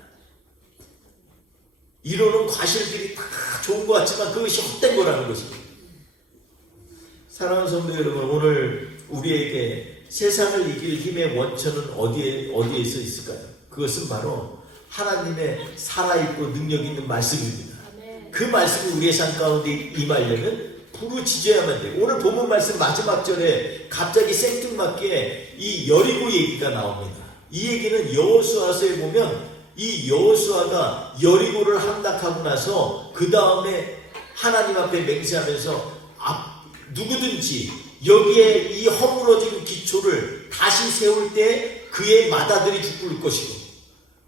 이루는 과실들이 다 좋은 것 같지만 그것이 헛된 거라는 것입니다. 사랑하는 성도 여러분, 오늘 우리에게 세상을 이길 힘의 원천은 어디에서 있을까요? 그것은 바로 하나님의 살아있고 능력 있는 말씀입니다. 그 말씀이 우리의 삶 가운데 임하려면 부르짖어야만 돼요. 오늘 본문 말씀 마지막 절에 갑자기 생뚱맞게 이 여리고 얘기가 나옵니다. 이 얘기는 여호수아서에 보면 이 여호수아가 여리고를 함락하고 나서 그 다음에 하나님 앞에 맹세하면서 누구든지 여기에 이 허물어진 기초를 다시 세울 때 그의 맏아들이 죽을 것이고,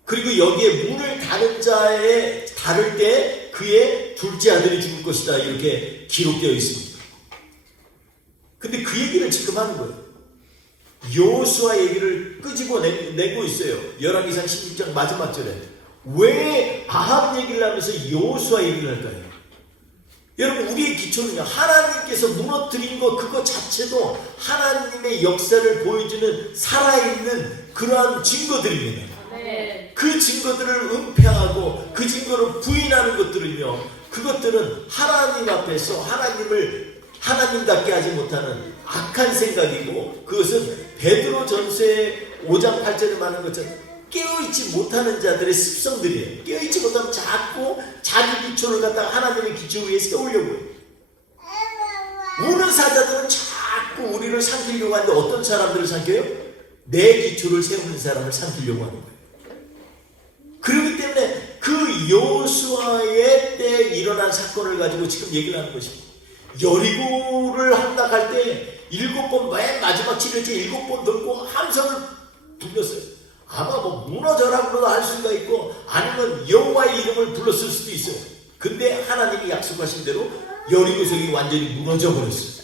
그리고 여기에 문을 닫을 때 그의 둘째 아들이 죽을 것이다, 이렇게 기록되어 있습니다. 근데 그 얘기를 지금 하는 거예요. 여호수아 얘기를 끄집어 내고 있어요. 열왕기상 16장 마지막 절에. 왜 아합 얘기를 하면서 여호수아 얘기를 할까요? 여러분, 우리의 기초는요, 하나님께서 무너뜨린 것 그거 자체도 하나님의 역사를 보여주는 살아있는 그러한 증거들입니다. 그 증거들을 은폐하고 그 증거를 부인하는 것들은요, 그것들은 하나님 앞에서 하나님답게 하지 못하는 악한 생각이고, 그것은 베드로전서의 5장 8절에 말하는 것처럼 깨어있지 못하는 자들의 습성들이에요. 깨어있지 못하면 자꾸 자기 기초를 갖다가 하나님의 기초 위에 세우려고 해요. 우는 사자들은 자꾸 우리를 삼키려고 하는데 어떤 사람들을 삼켜요? 내 기초를 세우는 사람을 삼키려고 하는 거예요. 그렇기 때문에 그 여호수아의 때 일어난 사건을 가지고 지금 얘기를 하는 것입니다. 여리고를 함락할 때 7번, 맨 마지막 7일째 7번 들고 함성을 불렀어요. 아마 뭐 무너져라고도 할 수가 있고, 아니면 여호와의 이름을 불렀을 수도 있어요. 근데 하나님이 약속하신 대로 여리고성이 완전히 무너져 버렸어요.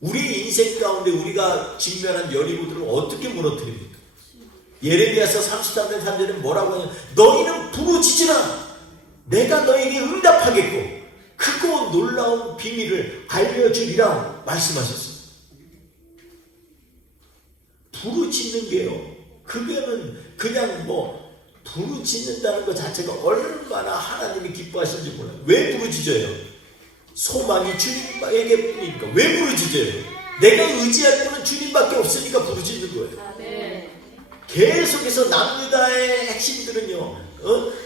우리 인생 가운데 우리가 직면한 여리고들을 어떻게 무너뜨립니까? 예레미야서 33장 3절에 뭐라고 하냐면, 너희는 부르짖으라, 내가 너에게 응답하겠고 크고 놀라운 비밀을 알려주리라 말씀하셨어요. 부르짖는 게요, 그거는 그냥 뭐 부르짖는다는 것 자체가 얼마나 하나님이 기뻐하시는지 몰라요. 왜 부르짖어요? 소망이 주님에게 뿐이니까. 왜 부르짖어요? 내가 의지할 분은 주님밖에 없으니까 부르짖는 거예요. 계속해서 남유다의 핵심들은요,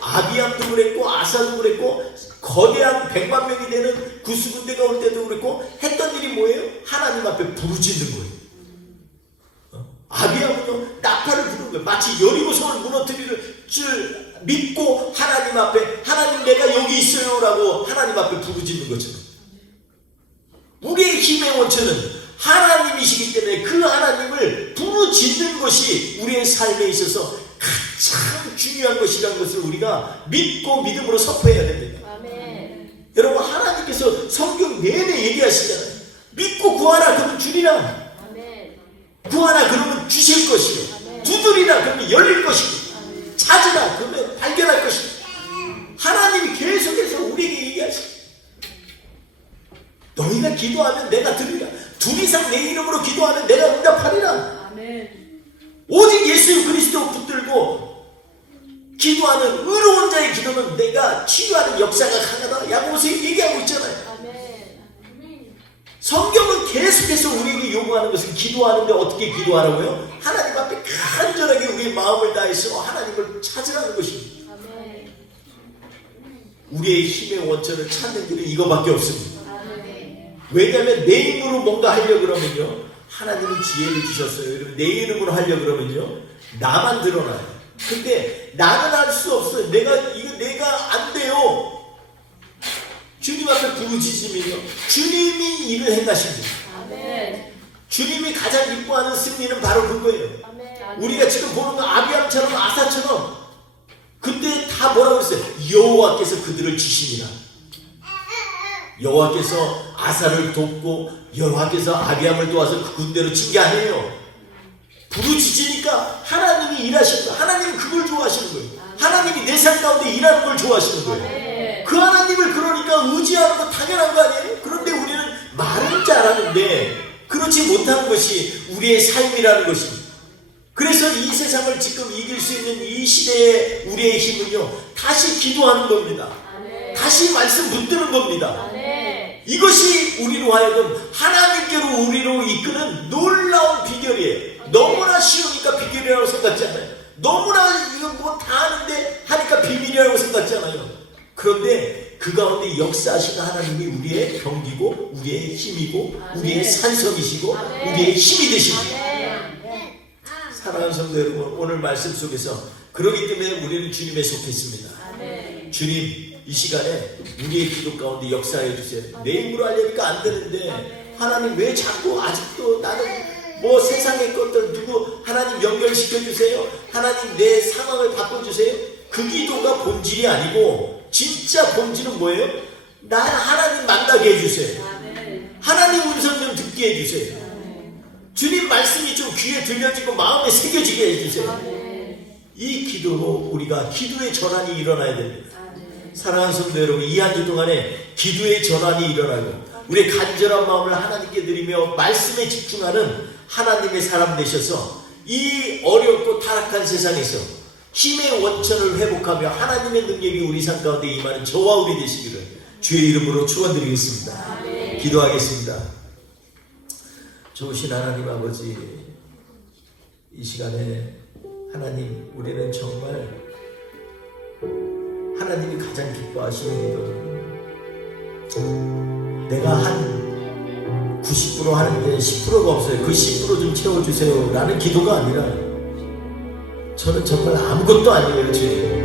아비암도 그랬고 아사도 그랬고 거대한 100만 명이 되는 구수군대가 올 때도 그랬고 했던 일이 뭐예요? 하나님 앞에 부르짖는 거예요. 아비암은요, 나팔을 부는 거예요. 마치 여리고성을 무너뜨릴 줄 믿고 하나님 앞에, 하나님 내가 여기 있어요 라고 하나님 앞에 부르짖는 것처럼, 우리의 힘의 원천은 하나님이시기 때문에 그 하나님을 부르짖는 것이 우리의 삶에 있어서 가장 중요한 것이라는 것을 우리가 믿고 믿음으로 선포해야 됩니다. 아멘. 여러분, 하나님께서 성경 내내 얘기하시잖아요. 믿고 구하라 그러면 주리라. 아멘. 구하라 그러면 주실 것이요. 아멘. 두드리라 그러면 열릴 것이고, 아멘. 찾으라 그러면 발견할 것이고. 하나님이 계속해서 우리에게 얘기하시죠. 너희가 기도하면 내가 들으리라. 둘 이상 내 이름으로 기도하면 내가 응답하리라. 아멘. 오직 예수 그리스도 붙들고 기도하는 의로운 자의 기도는 내가 치유하는 역사가 강하다. 야고보서에 얘기하고 있잖아요. 아멘. 성경은 계속해서 우리에게 요구하는 것은 기도하는데 어떻게 기도하라고요? 하나님 앞에 간절하게 우리의 마음을 다해서 하나님을 찾으라는 것입니다. 아멘. 우리의 힘의 원천을 찾는 길은 이거밖에 없습니다. 왜냐하면 내 힘으로 뭔가 하려고 그러면요, 하나님이 지혜를 주셨어요. 내 이름으로 하려고 그러면요, 나만 드러나요. 근데 나는 할 수 없어요. 내가 안 돼요. 주님 앞에 부르짖으면요, 주님이 일을 행하십니다. 아멘. 주님이 가장 기뻐하는 승리는 바로 그거예요. 아멘. 우리가 지금 보는 거 아비암처럼 아사처럼 그때 다 뭐라고 했어요? 여호와께서 그들을 치시니라. 여호와께서 아사를 돕고 여호와께서 아비암을 도와서 그 군대로 친 게 아니에요. 부르짖으니까 하나님이 일하시는 거예요. 하나님은 그걸 좋아하시는 거예요. 하나님이 내 삶 가운데 일하는 걸 좋아하시는 거예요. 그 하나님을 그러니까 의지하는 거 당연한 거 아니에요? 그런데 우리는 말은 잘하는데 그렇지 못하는 것이 우리의 삶이라는 것입니다. 그래서 이 세상을 지금 이길 수 있는 이 시대의 우리의 힘은요, 다시 기도하는 겁니다. 다시 말씀 붙드는 겁니다. 이것이 우리로 하여금 하나님께로 우리로 이끄는 놀라운 비결이에요. 너무나 쉬우니까 비결이라고 생각지 않아요. 너무나 이거 뭐 다 아는데 하니까 비밀이라고 생각지 않아요. 그런데 그 가운데 역사하시는 하나님이 우리의 병기고 우리의 힘이고 우리의 산성이시고 우리의 힘이 되십니다. 사랑하는 성도 여러분, 오늘 말씀 속에서 그러기 때문에 우리는 주님에 속했습니다. 주님, 이 시간에 우리의 기도 가운데 역사해 주세요. 내 힘으로 하려니까 안 되는데 하나님 왜 자꾸 아직도 나는 뭐 세상의 것들 누구 하나님 연결시켜 주세요. 하나님 내 상황을 바꿔주세요. 그 기도가 본질이 아니고 진짜 본질은 뭐예요? 나 하나님 만나게 해주세요. 하나님 음성 좀 듣게 해주세요. 주님 말씀이 좀 귀에 들려지고 마음에 새겨지게 해주세요. 이 기도로 우리가 기도의 전환이 일어나야 됩니다. 사랑하는 성도 여러분, 이 한 주 동안에 기도의 전환이 일어나고 우리의 간절한 마음을 하나님께 드리며 말씀에 집중하는 하나님의 사람 되셔서 이 어렵고 타락한 세상에서 힘의 원천을 회복하며 하나님의 능력이 우리 삶 가운데 임하는 저와 우리 되시기를 주의 이름으로 축원드리겠습니다. 기도하겠습니다. 좋으신 하나님 아버지, 이 시간에 하나님, 우리는 정말 하나님이 가장 기뻐하시는 기도는 내가 한 90% 하는데 10%가 없어요. 그 10% 좀 채워주세요 라는 기도가 아니라 저는 정말 아무것도 아니에요. 주님,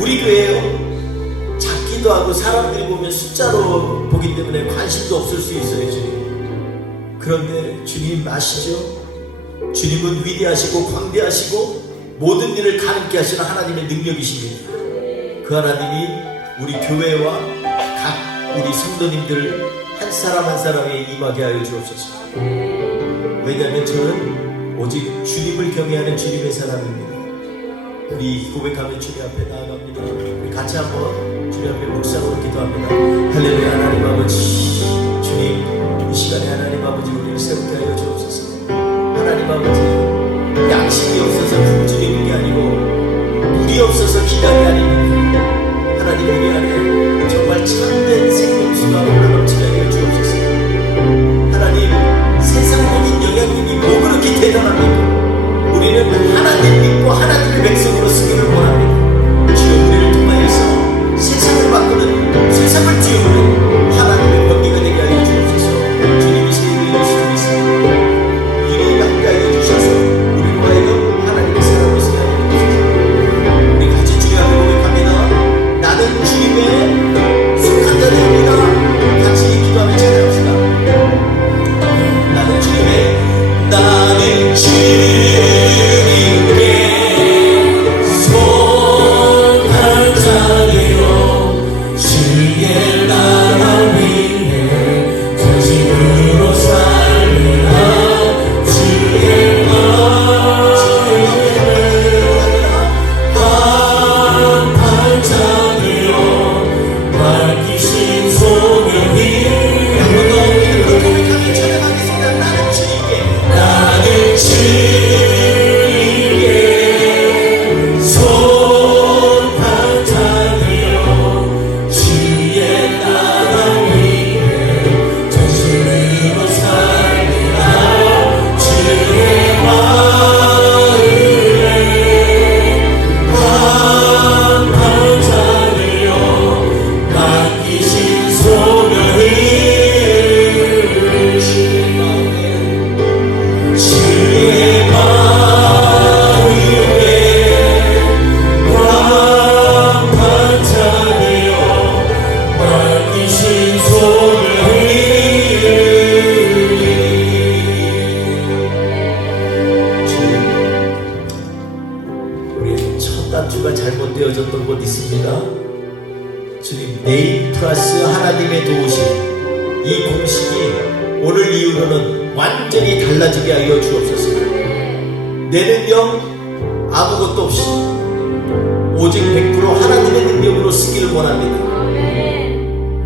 우리 교회요, 작기도 하고 사람들이 보면 숫자로 보기 때문에 관심도 없을 수 있어요. 주님, 그런데 주님 아시죠? 주님은 위대하시고 광대하시고 모든 일을 가능케 하시는 하나님의 능력이십니다. 그 하나님이 우리 교회와 각 우리 성도님들 한 사람 한 사람에 임하게 하여 주옵소서. 왜냐하면 저는 오직 주님을 경외하는 주님의 사람입니다. 우리 고백하며 주님 앞에 나아갑니다. 우리 같이 한번 주님 앞에 묵상으로 기도합니다. 할렐루야. 하나님 아버지, 주님, 이 시간에 하나님 아버지 우리를 새롭게 하여 주옵소서. 하나님 아버지, 양심이 없어서 굶주리는 게 아니고 물이 없어서 기다리 아닙니다. 하나님, 우리 안에 정말 참된 생명수가 흘러넘치게 하여 주옵소서. 하나님, 세상적인 영향력이 뭐 그렇게 대단합니까? 우리는 하나님 믿고 하나님의 백성으로 쓰기를 원합니다. 주여, 우리를 통하여서 세상을 바꾸는, 세상을 띄우는 하나님의 병기가 되게 하여 주옵소서. 주님이 세계를 열심히 이를 함께하여 주셔서 우리로 하여금 하나님의 사랑을 쓰게 하여 주옵소서. 우리 같이 주님 앞에 고백합니다. 나는 주님의 속한 자들입니다. 같이 기도하며 찬양합시다. 나는 주님의 속한 자들이요, 주의 나라 위해 전심으로 살리라. 주의 한한 자들이요, 밝히신 소명이. 한번 더 믿음으로 고백하며 찬양하겠습니다. 나는 주님께, 나는 주님께 속한 자들이요, 주의 나라 위해 전심으로 살리라. 주의 마음에 한한 자들이요, 맡기신 소명이. 주의 마음에 한한 자들이요, 맡기신 소명이. 우리 첫 단추가 잘못되어졌던 곳 있습니다. 주님, 내일 플러스 하나님의 도우심, 이 공식이 오늘 이후로는 완전히 달라지게 하여 주옵소서. 내 능력 아무것도 없이 오직 100% 하나님의 능력으로 쓰기를 원합니다.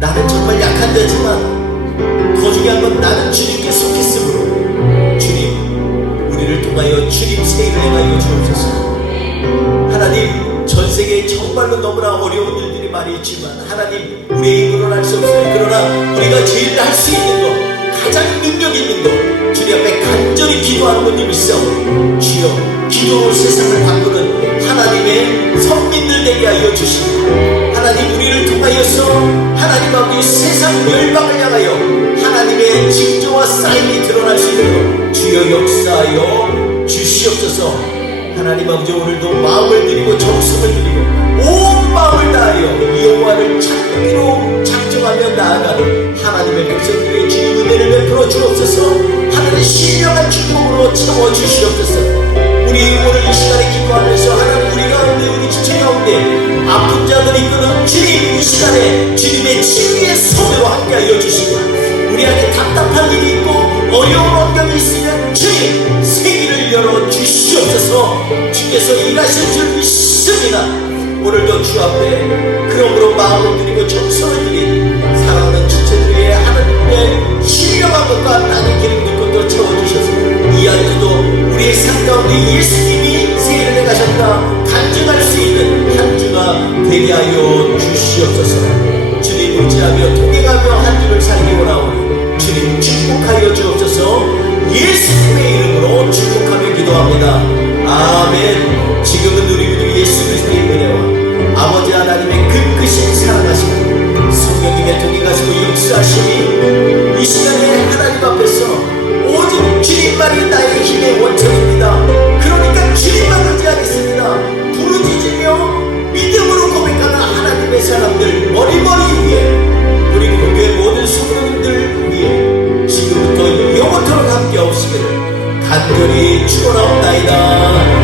나는 정말 약한 자지만 더 중요한 건 나는 주님께 속했으므로 주님, 우리를 통하여 주님 세일을 행하여 주옵소서. 하나님, 전 세계에 정말로 너무나 어려운 일들이 많이 있지만 하나님, 우리의 힘으로는 할 수 없으니 그러나 우리가 제일 할 수 있는 것, 가장 능력 있는 것, 주님 앞에 간절히 기도하는 것 믿사오니 주여, 기도로 세상을 바꾸는 하나님의 선민들 되게 하여 주시고, 하나님 우리를 통하여서 하나님 아버지 세상 열방을 향하여 하나님의 징조와 사인이 드러날 수 있도록 주여 역사하여 주시옵소서. 하나님 아버지, 오늘도 마음을 드리고 정성을 드리고 온 마음을 다하여 여호와를 찾기로 작정하며 나아가는 하나님의 백성들의 주님 은혜를 베풀어 주옵소서. 하나님의 신령한 축복으로 채워주시옵소서. 우리 오늘 이 시간에 기도하면서 하나님 우리 가운데, 우리 지체 가운데 아픈 자들 이끄는 주님, 이 시간에 주님의 진리의 손으로 함께하여 주시고, 우리 안에 답답한 일이 있고 어려운 환경이 있으면 주님 세기를 열어주시옵소서. 주께서 일하실 줄 믿습니다. 오늘도 주 앞에 그러므로 마음을 드리고 정성을 드린 사랑하는 지체들의 하나님의 신령한 것과 땅의 기름 붓고 채워주셔서 이 안주도 우리의 삶 가운데 예수님이 세일을 해가셨다 간증할 수 있는 한 주가 되게 하여 주시옵소서. 주님 의지하며 동행하며 한 주를 살기 원하오니 주님 축복하여 주옵소서. 예수님의 이름으로 축복하며 기도합니다. 아멘. 지금은 우리 주 예수 그리스도의 은혜와 아버지 하나님의 그 사랑하시고 성령님의 동행하시고 역사하시니 이 시간에 하나님 앞에서 오직 주님만이 나의 힘의 원천입니다. 그러니까 주님만 의지하겠습니다. 부르짖으며 믿음으로 고백하는 하나님의 사람들 머리머리 위에, 그리고 그 교회 모든 성도님들 위에 지금부터 영원토록 함께 없으기를 간절히 축원하옵나이다.